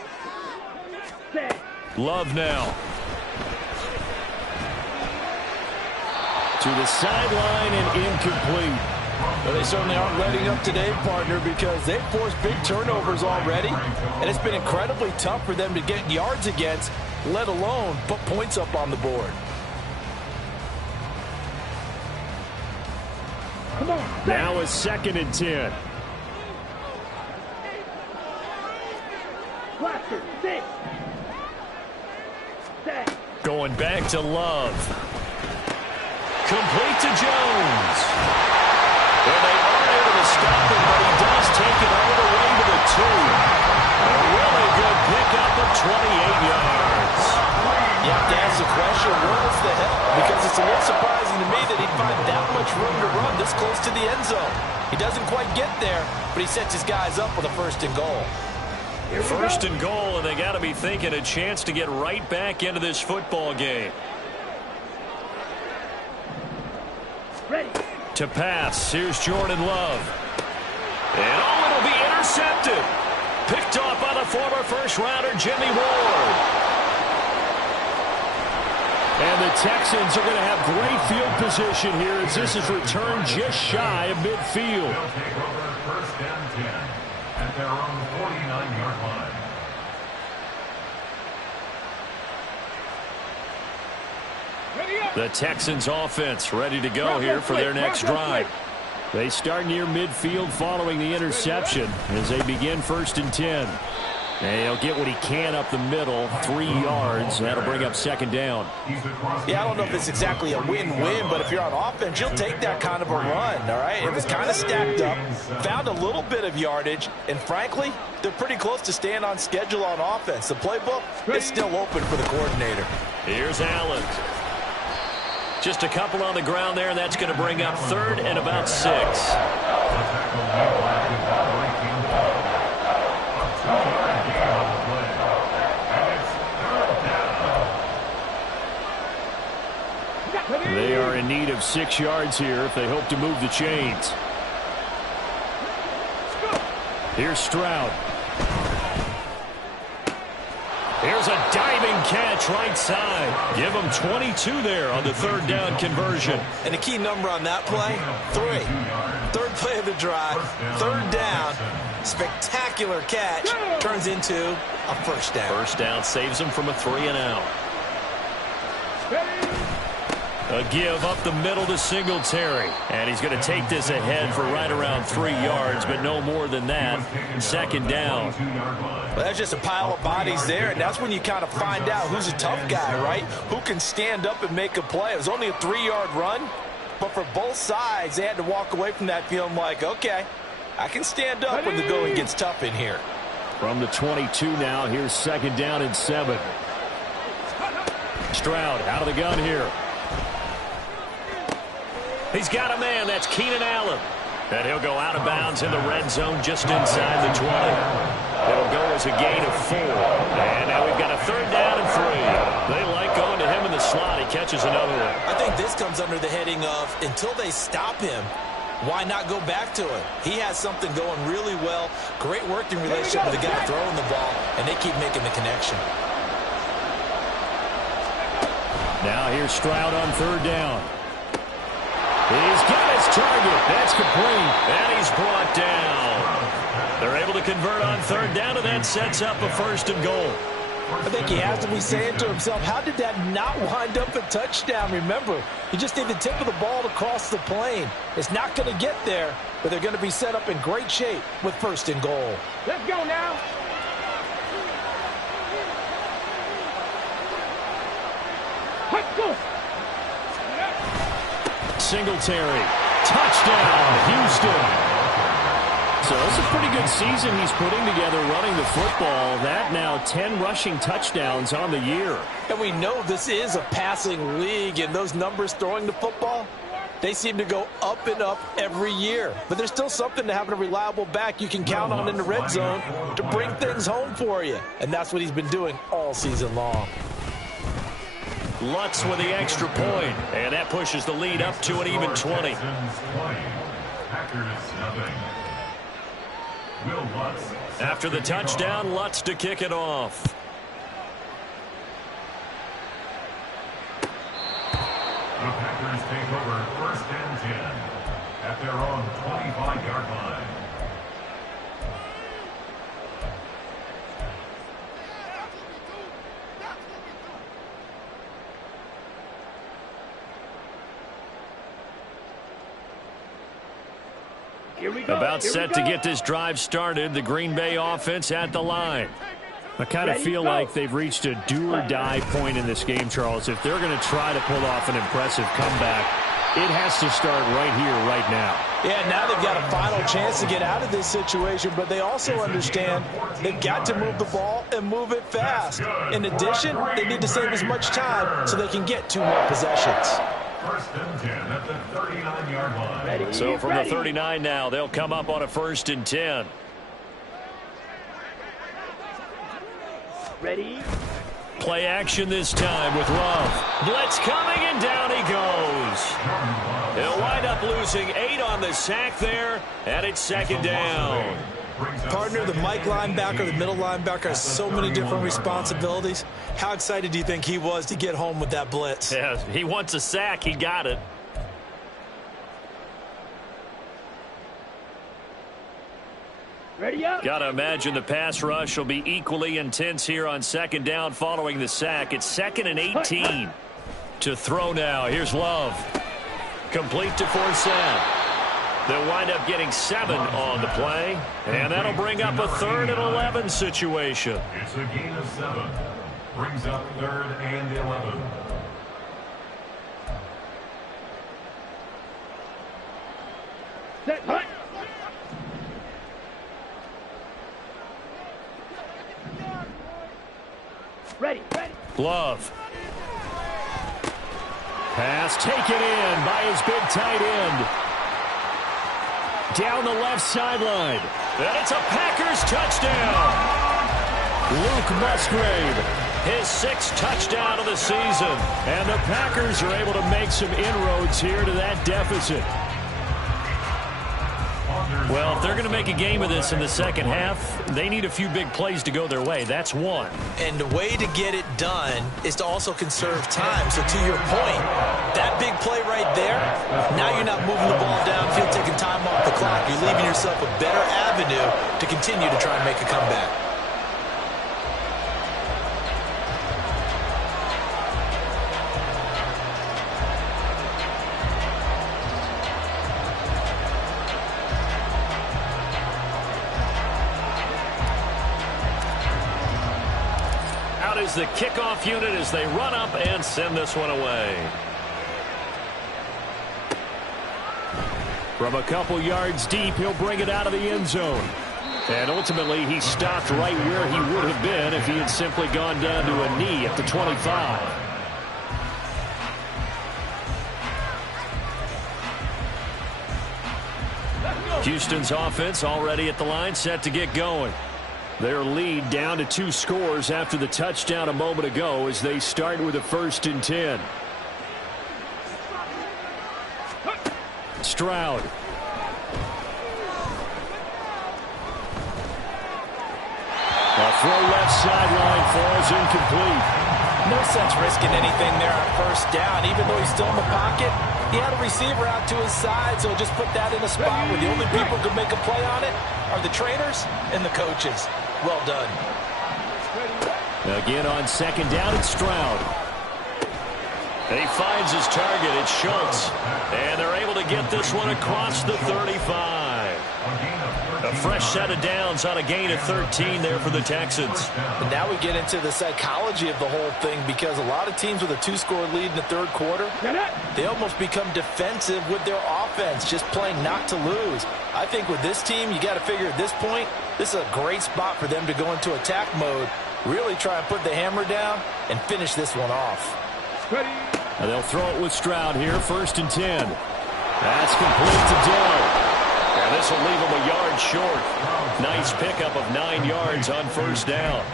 Love now. To the sideline and incomplete. Well, they certainly aren't letting up today, partner, because they've forced big turnovers already, and it's been incredibly tough for them to get yards against, let alone put points up on the board. Now a 2nd and 10. 6. Set. Going back to Love. Complete to Jones. And they aren't able to stop him, but he does take it all the way to the 2. A really good pickup of 28 yards. You have to ask the question, where's the help? Because it's a little surprising to me that he'd find that much room to run this close to the end zone. He doesn't quite get there, but he sets his guys up with a 1st and goal. First and goal, and they got to be thinking a chance to get right back into this football game. Ready. To pass, here's Jordan Love. And it'll be intercepted. Picked off by the former first-rounder Jimmy Ward. And the Texans are going to have great field position here as this is returned just shy of midfield. They'll take over 1st and 10 at their own 49-yard line. The Texans offense ready to go here for their next drive. They start near midfield following the interception as they begin 1st and 10. And he'll get what he can up the middle, 3 yards. That'll bring up 2nd down. Yeah, I don't know if it's exactly a win-win, but if you're on offense, you'll take that kind of a run, all right? It was kind of stacked up, found a little bit of yardage, and frankly, they're pretty close to staying on schedule on offense. The playbook is still open for the coordinator. Here's Allen. Just a couple on the ground there, and that's going to bring up 3rd and about 6. They are in need of 6 yards here if they hope to move the chains. Here's Stroud. Here's a diving catch right side. Give them 22 there on the 3rd down conversion. And the key number on that play, 3. 3rd play of the drive, 3rd down. Spectacular catch turns into a 1st down. 1st down saves them from a 3 and out. A give up the middle to Singletary. And he's going to take this ahead for right around 3 yards, but no more than that. 2nd down. Well, that's just a pile of bodies there, and that's when you kind of find out who's a tough guy, right? Who can stand up and make a play. It was only a 3-yard run, but for both sides, they had to walk away from that feeling like, okay, I can stand up when the going gets tough in here. From the 22 now, here's 2nd down and 7. Stroud out of the gun here. He's got a man. That's Keenan Allen. And he'll go out of bounds in the red zone just inside the 20. It'll go as a gain of 4. And now we've got a 3rd down and 3. They like going to him in the slot. He catches another one. I think this comes under the heading of until they stop him, why not go back to him? He has something going really well. Great working relationship with the guy throwing the ball, and they keep making the connection. Now here's Stroud on 3rd down. He's got his target. That's complete. And he's brought down. They're able to convert on 3rd down, and that sets up a 1st and goal. I think he has to be saying to himself, how did that not wind up a touchdown? Remember, you just need the tip of the ball to cross the plane. It's not going to get there, but they're going to be set up in great shape with 1st and goal. Let's go now. Let's go. Singletary. Touchdown, Houston. So it's a pretty good season he's putting together running the football. That now 10 rushing touchdowns on the year. And we know this is a passing league, and those numbers throwing the football, they seem to go up and up every year. But there's still something to having a reliable back you can count on in the red zone to bring things home for you. And that's what he's been doing all season long. Lutz with the extra point, and that pushes the lead up to an even 20. After the touchdown, Lutz to kick it off. The Packers take over 1st and 10 at their own 25-yard line. About set to get this drive started. The Green Bay offense at the line. I kind of feel like they've reached a do-or-die point in this game, Charles. If they're going to try to pull off an impressive comeback, it has to start right here, right now. Yeah, now they've got a final chance to get out of this situation, but they also understand they've got to move the ball and move it fast. In addition, they need to save as much time so they can get 2 more possessions. First and 10 at the 39-yard line. So from the 39 now, they'll come up on a 1st and 10. Ready? Play action this time with Love. Blitz coming, and down he goes. He'll wind up losing 8 on the sack there, and it's 2nd down. Partner, the Mike linebacker, the middle linebacker, has so many different responsibilities. How excited do you think he was to get home with that blitz? Yeah, he wants a sack. He got it. Ready up. Got to imagine the pass rush will be equally intense here on 2nd down following the sack. It's 2nd and 18. To throw now. Here's Love. Complete to Forsett. They'll wind up getting 7 on the play, and that'll bring up a 3rd and 11 situation. It's a gain of 7. Brings up 3rd and 11. Set. Hut. Ready. Love. Pass taken in by his big tight end. Down the left sideline. And it's a Packers touchdown. Luke Musgrave, his 6th touchdown of the season. And the Packers are able to make some inroads here to that deficit. Well, if they're going to make a game of this in the second half, they need a few big plays to go their way. That's one. And the way to get it done is to also conserve time. So to your point, that big play right there, now you're not moving the ball downfield, taking time off the clock. You're leaving yourself a better avenue to continue to try and make a comeback. Is the kickoff unit as they run up and send this one away. From a couple yards deep, he'll bring it out of the end zone. And ultimately, he stopped right where he would have been if he had simply gone down to a knee at the 25. Houston's offense already at the line, set to get going. Their lead down to 2 scores after the touchdown a moment ago as they start with a 1st and 10. Stroud. A throw left sideline falls incomplete. No sense risking anything there on 1st down. Even though he's still in the pocket, he had a receiver out to his side, so just put that in a spot where the only people who can make a play on it are the trainers and the coaches. Well done. Again on 2nd down, it's Stroud. And he finds his target. It's Schultz. And they're able to get this one across the 35. A fresh set of downs on a gain of 13 there for the Texans. And now we get into the psychology of the whole thing, because a lot of teams with a 2-score lead in the 3rd quarter, they almost become defensive with their offense, just playing not to lose. I think with this team, you got to figure at this point, this is a great spot for them to go into attack mode, really try and put the hammer down and finish this one off. And they'll throw it with Stroud here, 1st and 10. That's complete to Dell. And this will leave him a yard short. Nice pickup of 9 yards on 1st down.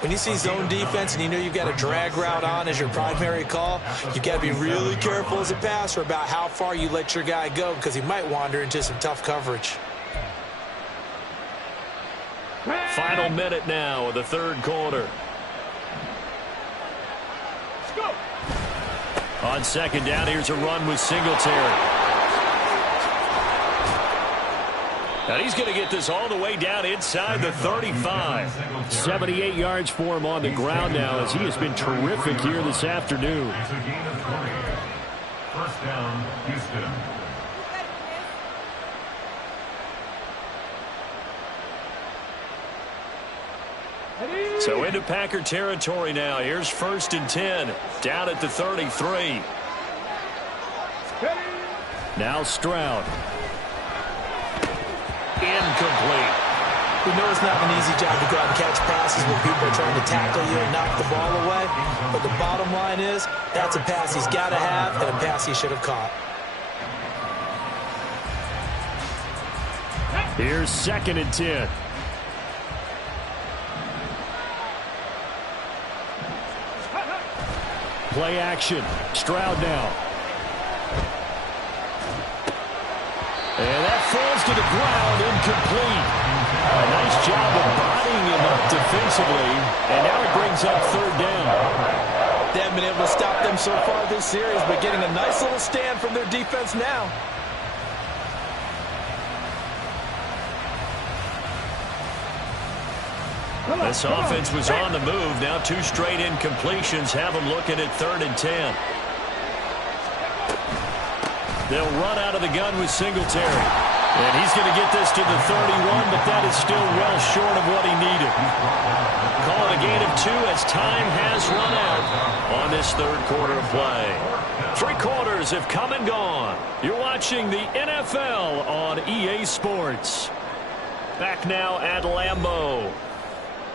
When you see zone defense and you know you've got a drag route on as your primary call, you've got to be really careful as a passer about how far you let your guy go, because he might wander into some tough coverage. Final minute now of the 3rd quarter. On 2nd down, here's a run with Singletary. And he's going to get this all the way down inside the 35. 78 yards for him on the ground now, as he has been terrific here this afternoon. It's a gain of 20. 1st down, Houston. So into Packer territory now. Here's 1st and 10. Down at the 33. Now Stroud. Incomplete. We know it's not an easy job to go out and catch passes when people are trying to tackle you and knock the ball away. But the bottom line is, that's a pass he's got to have and a pass he should have caught. Here's 2nd and 10. Play action. Stroud now. And that falls to the ground, incomplete. A nice job of bodying him up defensively, and now it brings up 3rd down. They haven't been able to stop them so far this series, but getting a nice little stand from their defense now. This offense was on the move. Now 2 straight incompletions have them looking at 3rd and 10. They'll run out of the gun with Singletary. And he's going to get this to the 31, but that is still well short of what he needed. Call it a gain of 2 as time has run out on this 3rd quarter of play. 3 quarters have come and gone. You're watching the NFL on EA Sports. Back now at Lambeau.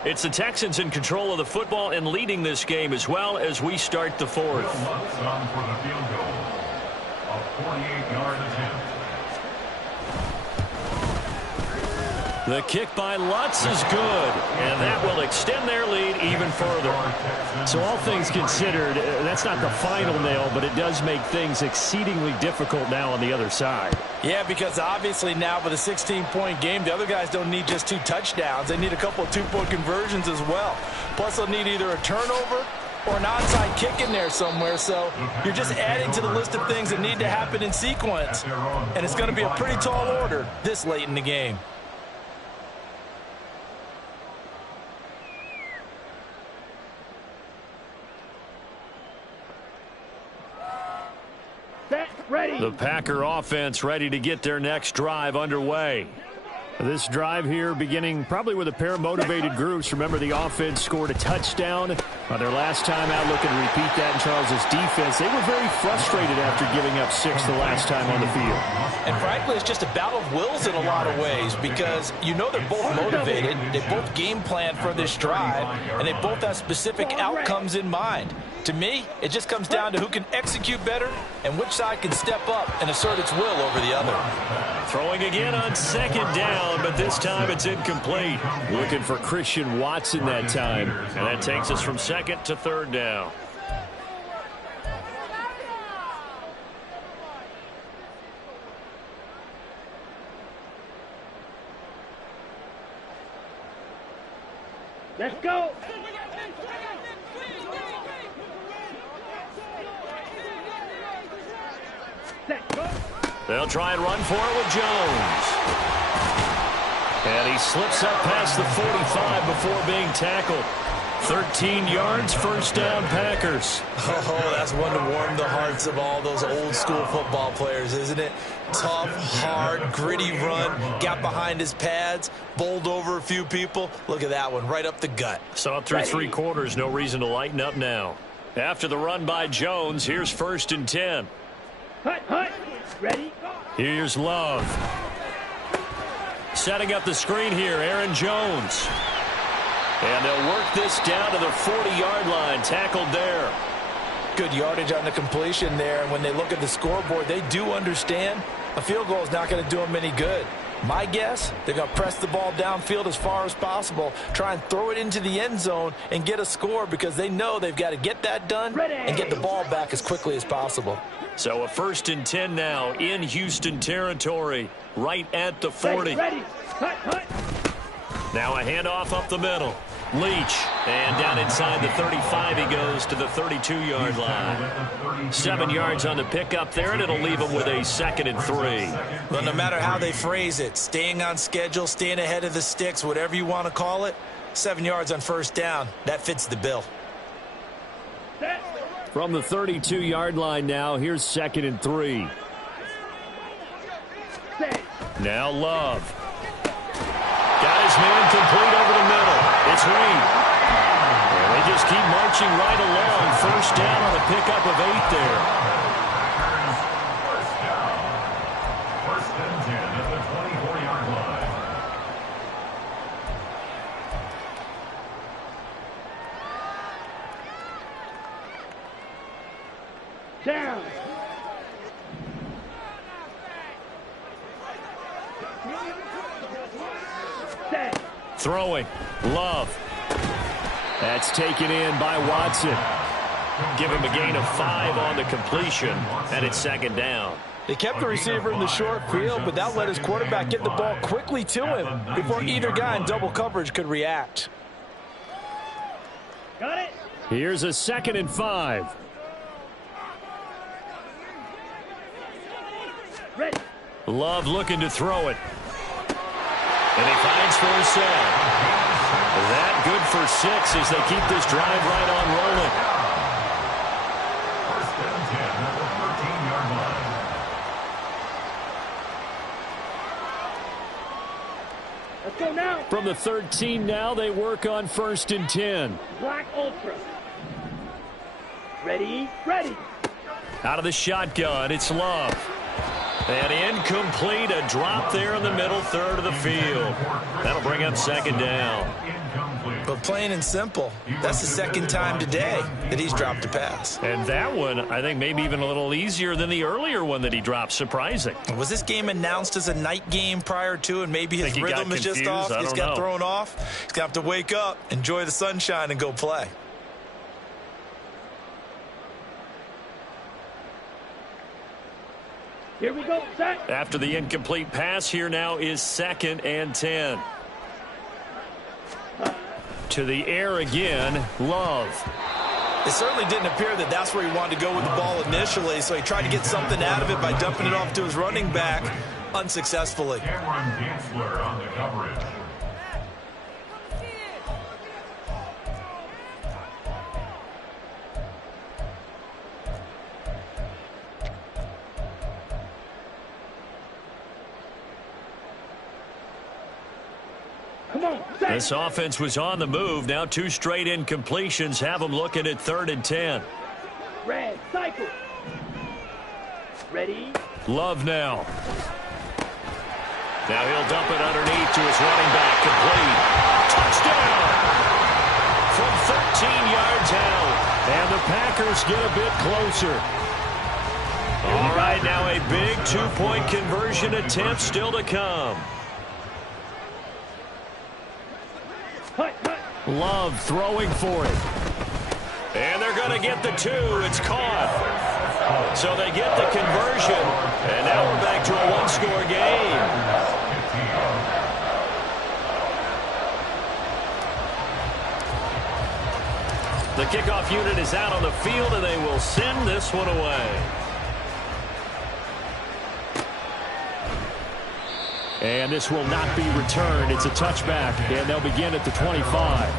It's the Texans in control of the football and leading this game as well as we start the 4th. For the field goal. A 48-yard attempt. The kick by Lutz is good, and that will extend their lead even further. So all things considered, that's not the final nail, but it does make things exceedingly difficult now on the other side. Yeah, because obviously now with a 16-point game, the other guys don't need just 2 touchdowns. They need a couple of 2-point conversions as well. Plus, they'll need either a turnover or an onside kick in there somewhere. So you're just adding to the list of things that need to happen in sequence. And it's going to be a pretty tall order this late in the game. The Packer offense ready to get their next drive underway. This drive here beginning probably with a pair of motivated groups. Remember, the offense scored a touchdown on their last time out. Looking to repeat that in Charles's defense. They were very frustrated after giving up 6 the last time on the field. And frankly, it's just a battle of wills in a lot of ways because you know they're both motivated. They both game plan for this drive, and they both have specific outcomes in mind. To me, it just comes down to who can execute better and which side can step up and assert its will over the other. Throwing again on 2nd down, but this time it's incomplete. Looking for Christian Watson that time. And that takes us from 2nd to 3rd down. Let's go. They'll try and run for it with Jones. And he slips up past the 45 before being tackled. 13 yards, 1st down, Packers. Oh, that's one to warm the hearts of all those old school football players, isn't it? Tough, hard, gritty run, got behind his pads, bowled over a few people. Look at that one, right up the gut. So up through 3 quarters, no reason to lighten up now. After the run by Jones, here's 1st and 10. Hut, ready? Here's Love. Setting up the screen here, Aaron Jones. And they'll work this down to the 40-yard line, tackled there. Good yardage on the completion there, and when they look at the scoreboard, they do understand a field goal is not going to do them any good. My guess, they're going to press the ball downfield as far as possible, try and throw it into the end zone and get a score because they know they've got to get that done and get the ball back as quickly as possible. So a 1st and 10 now in Houston territory, right at the 40. Ready. Hut. Now a handoff up the middle. Leach, and down inside the 35 he goes to the 32-yard line. 7 yards on the pickup there, and it'll leave him with a 2nd and 3. Well, no matter how they phrase it, staying on schedule, staying ahead of the sticks, whatever you want to call it, 7 yards on 1st down, that fits the bill. From the 32-yard line now, here's 2nd and 3. Now Love. Got his man complete over the middle. It's Reed. They just keep marching right along. First down on a pickup of 8 there. First down. First and 10 at the 24-yard line. Down. Set. Throwing. Love. That's taken in by Watson. Give him a gain of 5 on the completion, and it's second down. They kept the receiver in the short field, but that let his quarterback get the ball quickly to him before either guy in double coverage could react. Got it. Here's a 2nd and 5. Ready. Love looking to throw it. And he finds for himself. That good for 6 as they keep this drive right on rolling. First and 10 at the 13-yard line. Let's go now. From the 13 now, they work on 1st and 10. Black Ultra. Ready. Ready. Out of the shotgun, it's Love. And incomplete, a drop there in the middle third of the field. That'll bring up second down. But plain and simple, that's the second time today that he's dropped a pass. And that one, I think, maybe even a little easier than the earlier one that he dropped. Surprising. Was this game announced as a night game prior to, and maybe his rhythm is just off? He's got thrown off. He's got to wake up, enjoy the sunshine, and go play. Here we go. Set. After the incomplete pass, here now is 2nd and 10. To the air again, Love. It certainly didn't appear that that's where he wanted to go with the ball initially, so he tried to get something out of it by dumping it off to his running back unsuccessfully. Cameron Dantzler on the coverage. Come on. Set. This offense was on the move. Now 2 straight incompletions have them looking at 3rd and 10. Red. Cycle. Ready. Love now. Now he'll dump it underneath to his running back. Complete. Touchdown! From 13 yards out. And the Packers get a bit closer. All right, now a big 2-point conversion attempt still to come. Hut, hut. Love throwing for it. And they're going to get the 2. It's caught. So they get the conversion. And now we're back to a 1-score game. The kickoff unit is out on the field, and they will send this one away. And this will not be returned. It's a touchback, and they'll begin at the 25.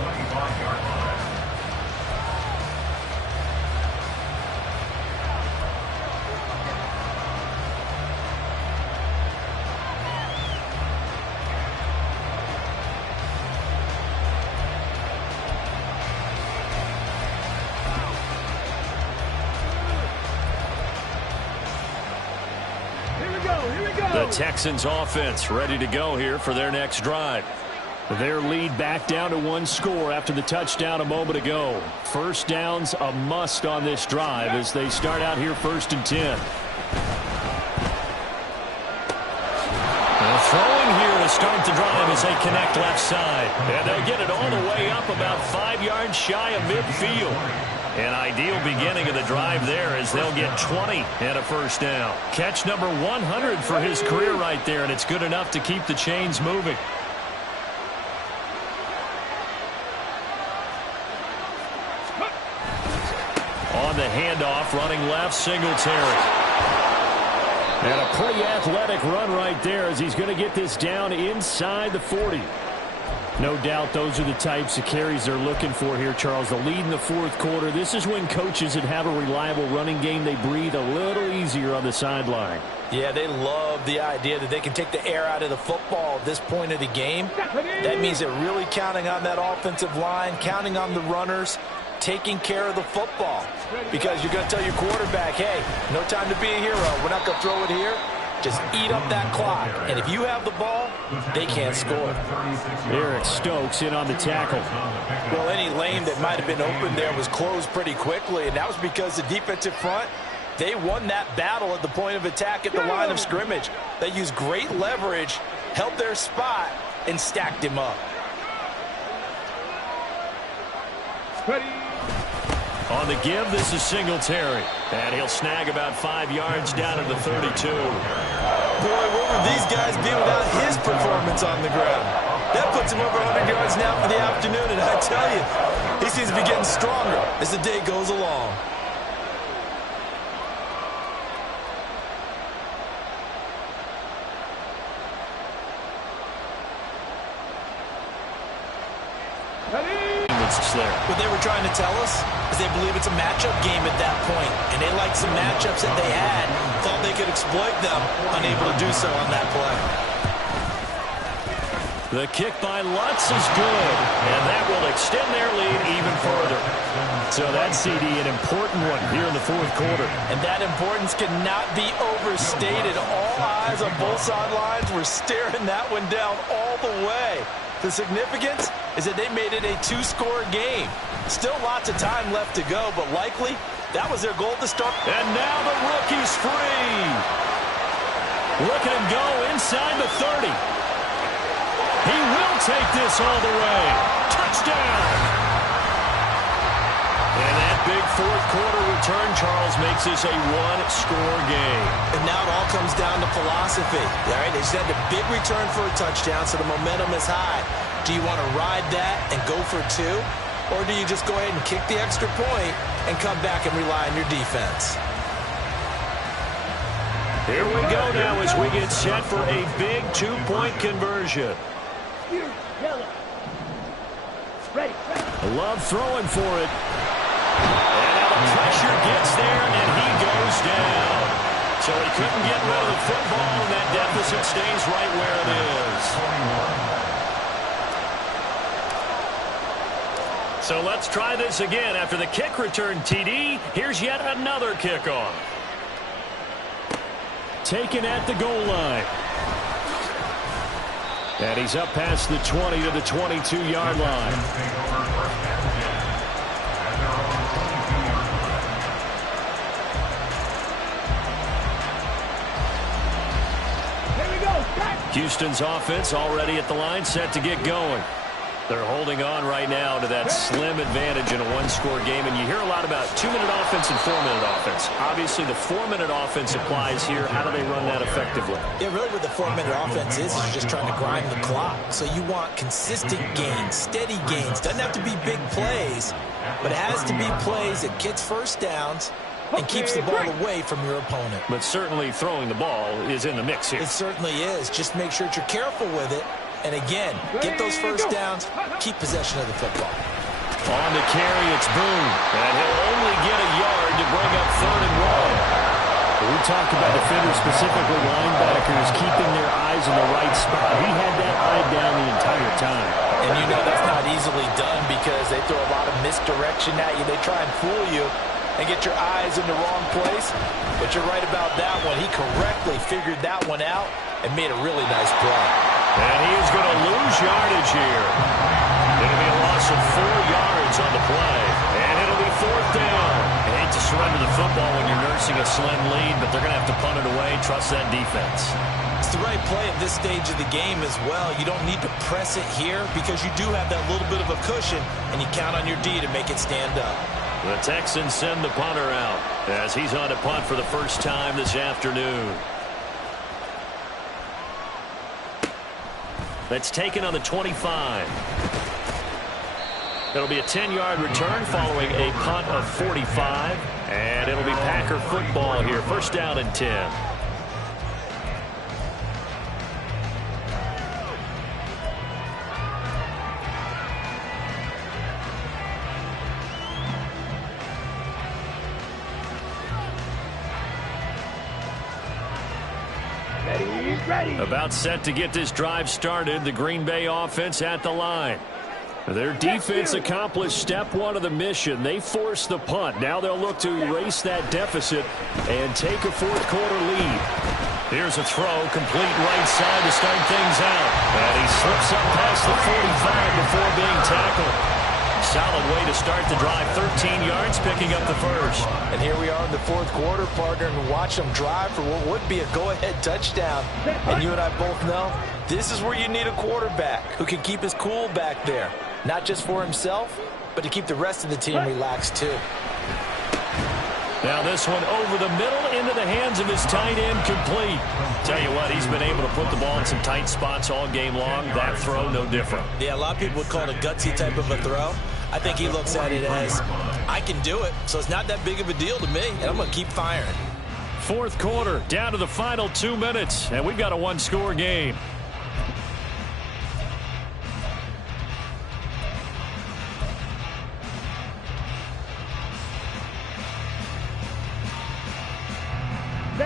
The Texans offense ready to go here for their next drive. Their lead back down to 1 score after the touchdown a moment ago. First down's a must on this drive as they start out here 1st and 10. Throwing here to start the drive as they connect left side. And they'll get it all the way up about 5 yards shy of midfield. An ideal beginning of the drive there as they'll get 20 and a first down. Catch number 100 for his career right there, and it's good enough to keep the chains moving. On the handoff, running left, Singletary. And a pretty athletic run right there as he's going to get this down inside the 40. No doubt those are the types of carries they're looking for here, Charles. The lead in the 4th quarter. This is when coaches that have a reliable running game, they breathe a little easier on the sideline. Yeah, they love the idea that they can take the air out of the football at this point of the game. That means they're really counting on that offensive line, counting on the runners, taking care of the football. Because you're going to tell your quarterback, hey, no time to be a hero. We're not going to throw it here. Just eat up that clock. And if you have the ball, they can't score. Eric Stokes in on the tackle. Well, any lane that might have been open there was closed pretty quickly, and that was because the defensive front, they won that battle at the point of attack at the line of scrimmage. They used great leverage, held their spot, and stacked him up. On the give, this is Singletary. And he'll snag about 5 yards down at the 32. Boy, what would these guys be without his performance on the ground? That puts him over 100 yards now for the afternoon, and I tell you, he seems to be getting stronger as the day goes along. There. What they were trying to tell us is they believe it's a matchup game at that point, and they liked some matchups that they had, thought they could exploit them, unable to do so on that play. The kick by Lutz is good, and that will extend their lead even further. So that CD, an important one here in the fourth quarter. And that importance cannot be overstated. All eyes on both sidelines were staring that one down all the way. The significance is that they made it a 2-score game. Still lots of time left to go, but likely that was their goal to start. And now the rookie's free. Look at him go inside the 30. He will take this all the way. Touchdown. And that big fourth quarter return, Charles, makes this a 1-score game. And now it all comes down to philosophy. All right, they said a big return for a touchdown, so the momentum is high. Do you want to ride that and go for 2? Or do you just go ahead and kick the extra point and come back and rely on your defense? Here we go now as we get set for a big 2-point conversion. Ready. Love throwing for it. And now the pressure gets there, and he goes down. So he couldn't get rid of the football, and that deficit stays right where it is. So let's try this again. After the kick return TD, here's yet another kickoff. Taken at the goal line. And he's up past the 20 to the 22-yard line. Houston's offense already at the line, set to get going. They're holding on right now to that slim advantage in a 1-score game. And you hear a lot about 2-minute offense and 4-minute offense. Obviously, the 4-minute offense applies here. How do they run that effectively? Yeah, really what the 4-minute offense is you're just trying to grind the clock. So you want consistent gains, steady gains. Doesn't have to be big plays, but it has to be plays that gets first downs and keeps the ball away from your opponent. But certainly throwing the ball is in the mix here. It certainly is. Just make sure that you're careful with it. And again, get those first downs, keep possession of the football. On the carry, it's Boone. And he'll only get a yard to bring up 3rd and 1. We talked about defenders, specifically linebackers, keeping their eyes in the right spot. He had that eye down the entire time. And you know that's not easily done because they throw a lot of misdirection at you. They try and fool you and get your eyes in the wrong place. But you're right about that one. He correctly figured that one out and made a really nice play. And he is going to lose yardage here. It'll be a loss of 4 yards on the play. And it'll be 4th down. I hate to surrender the football when you're nursing a slim lead, but they're going to have to punt it away. Trust that defense. It's the right play at this stage of the game as well. You don't need to press it here because you do have that little bit of a cushion, and you count on your D to make it stand up. The Texans send the punter out as he's on to punt for the first time this afternoon. That's taken on the 25. It'll be a 10-yard return following a punt of 45. And it'll be Packer football here. 1st down and 10. Ready. About set to get this drive started, the Green Bay offense at the line. Their defense accomplished step one of the mission. They forced the punt. Now they'll look to erase that deficit and take a fourth-quarter lead. Here's a throw, complete right side to start things out. And he slips up past the 45 before being tackled. Solid way to start the drive, 13 yards, picking up the first. And here we are in the fourth quarter, partner, and watch them drive for what would be a go-ahead touchdown. And you and I both know this is where you need a quarterback who can keep his cool back there. Not just for himself, but to keep the rest of the team relaxed too. Now this one over the middle into the hands of his tight end, complete. Tell you what, he's been able to put the ball in some tight spots all game long. That throw, no different. Yeah, a lot of people would call it a gutsy type of a throw. I think he looks at it as, I can do it, so it's not that big of a deal to me, and I'm going to keep firing. Fourth quarter, down to the final 2 minutes, and we've got a one-score game.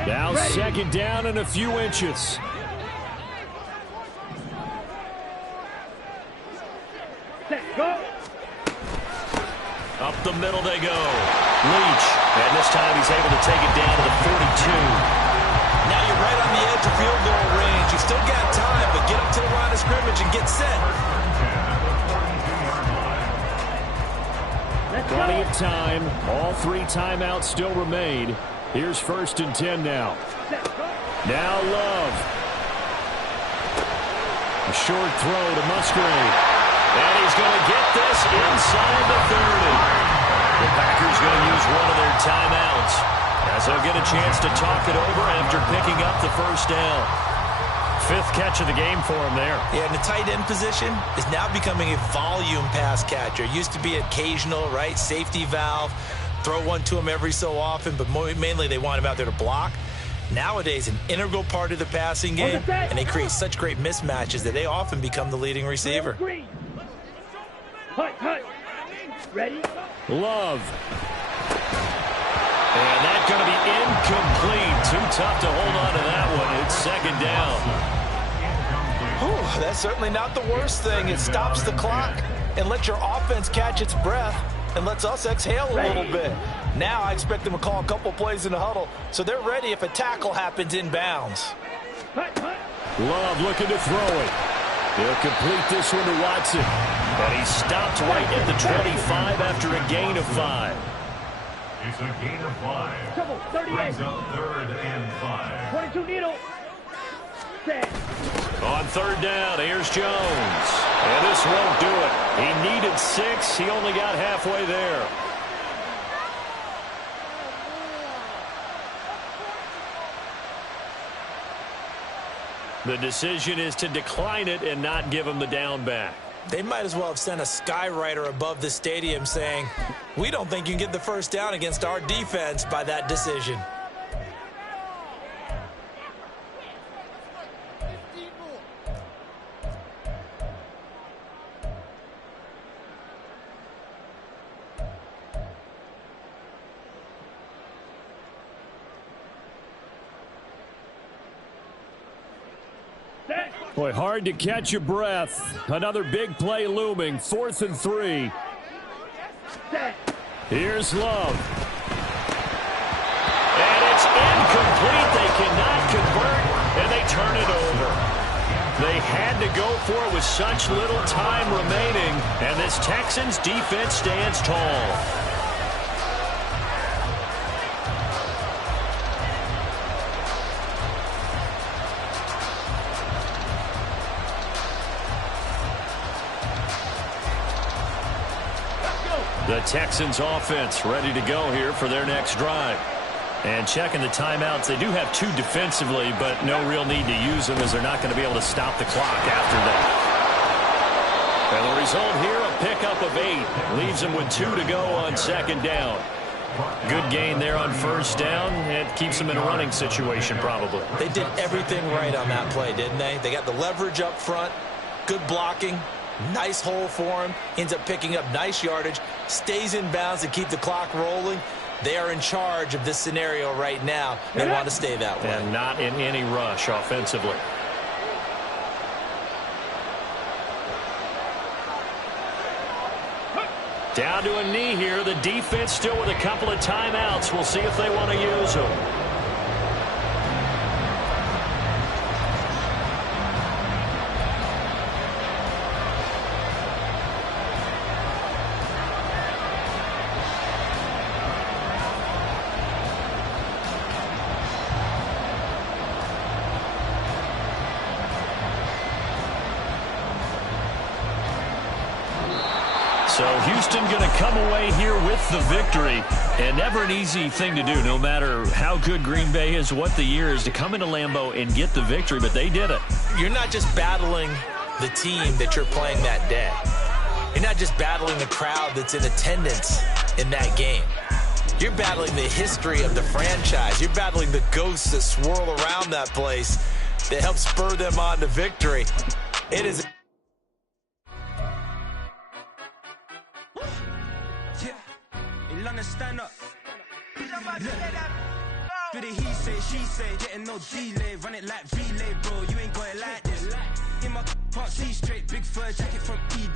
Now second down and a few inches. Go. Up the middle they go. Leach. And this time he's able to take it down to the 42. Now you're right on the edge of field goal range. You still got time, but get up to the line of scrimmage and get set. Plenty of time. All three timeouts still remain. Here's 1st and 10 now. Now Love. A short throw to Musgrave. And he's going to get this inside the 30. The Packers going to use one of their timeouts as they'll get a chance to talk it over after picking up the first down. 5th catch of the game for him there. Yeah, and the tight end position is now becoming a volume pass catcher. Used to be occasional, right? Safety valve. Throw one to him every so often, but mainly they want him out there to block. Nowadays, an integral part of the passing game, and they create such great mismatches that they often become the leading receiver. Ready? Love. And that's going to be incomplete. Too tough to hold on to that one. It's second down. Whew, that's certainly not the worst thing. It stops the clock and lets your offense catch its breath and lets us exhale a little bit. Now I expect them to call a couple plays in the huddle so they're ready if a tackle happens inbounds. Love looking to throw it. He'll complete this one to Watson. And he stopped right at the 25 after a gain of 5. It's a gain of 5. Brings up 3rd and 5. 22 needle. Set. On 3rd down, here's Jones. And this won't do it. He needed 6. He only got halfway there. The decision is to decline it and not give him the down back. They might as well have sent a skywriter above the stadium saying, we don't think you can get the first down against our defense by that decision. Boy, hard to catch your breath. Another big play looming. 4th and 3. Here's Love. And it's incomplete. They cannot convert, and they turn it over. They had to go for it with such little time remaining, and this Texans defense stands tall. The Texans offense ready to go here for their next drive. And checking the timeouts, they do have 2 defensively, but no real need to use them as they're not going to be able to stop the clock after that. And the result here, a pickup of 8. Leaves them with 2 to go on 2nd down. Good gain there on 1st down. It keeps them in a running situation probably. They did everything right on that play, didn't they? They got the leverage up front, good blocking, nice hole for him, ends up picking up nice yardage, stays in bounds to keep the clock rolling. They are in charge of this scenario right now. They want to stay that way. And not in any rush offensively. Down to a knee here. The defense still with a couple of timeouts. We'll see if they want to use them. So Houston going to come away here with the victory. And never an easy thing to do, no matter how good Green Bay is, what the year is, to come into Lambeau and get the victory. But they did it. You're not just battling the team that you're playing that day. You're not just battling the crowd that's in attendance in that game. You're battling the history of the franchise. You're battling the ghosts that swirl around that place that help spur them on to victory. It is... Stand up. Do the he say, she say, getting no delay, run it like relay, bro. You ain't got it like this. In my park, see straight, big fur jacket from eBay.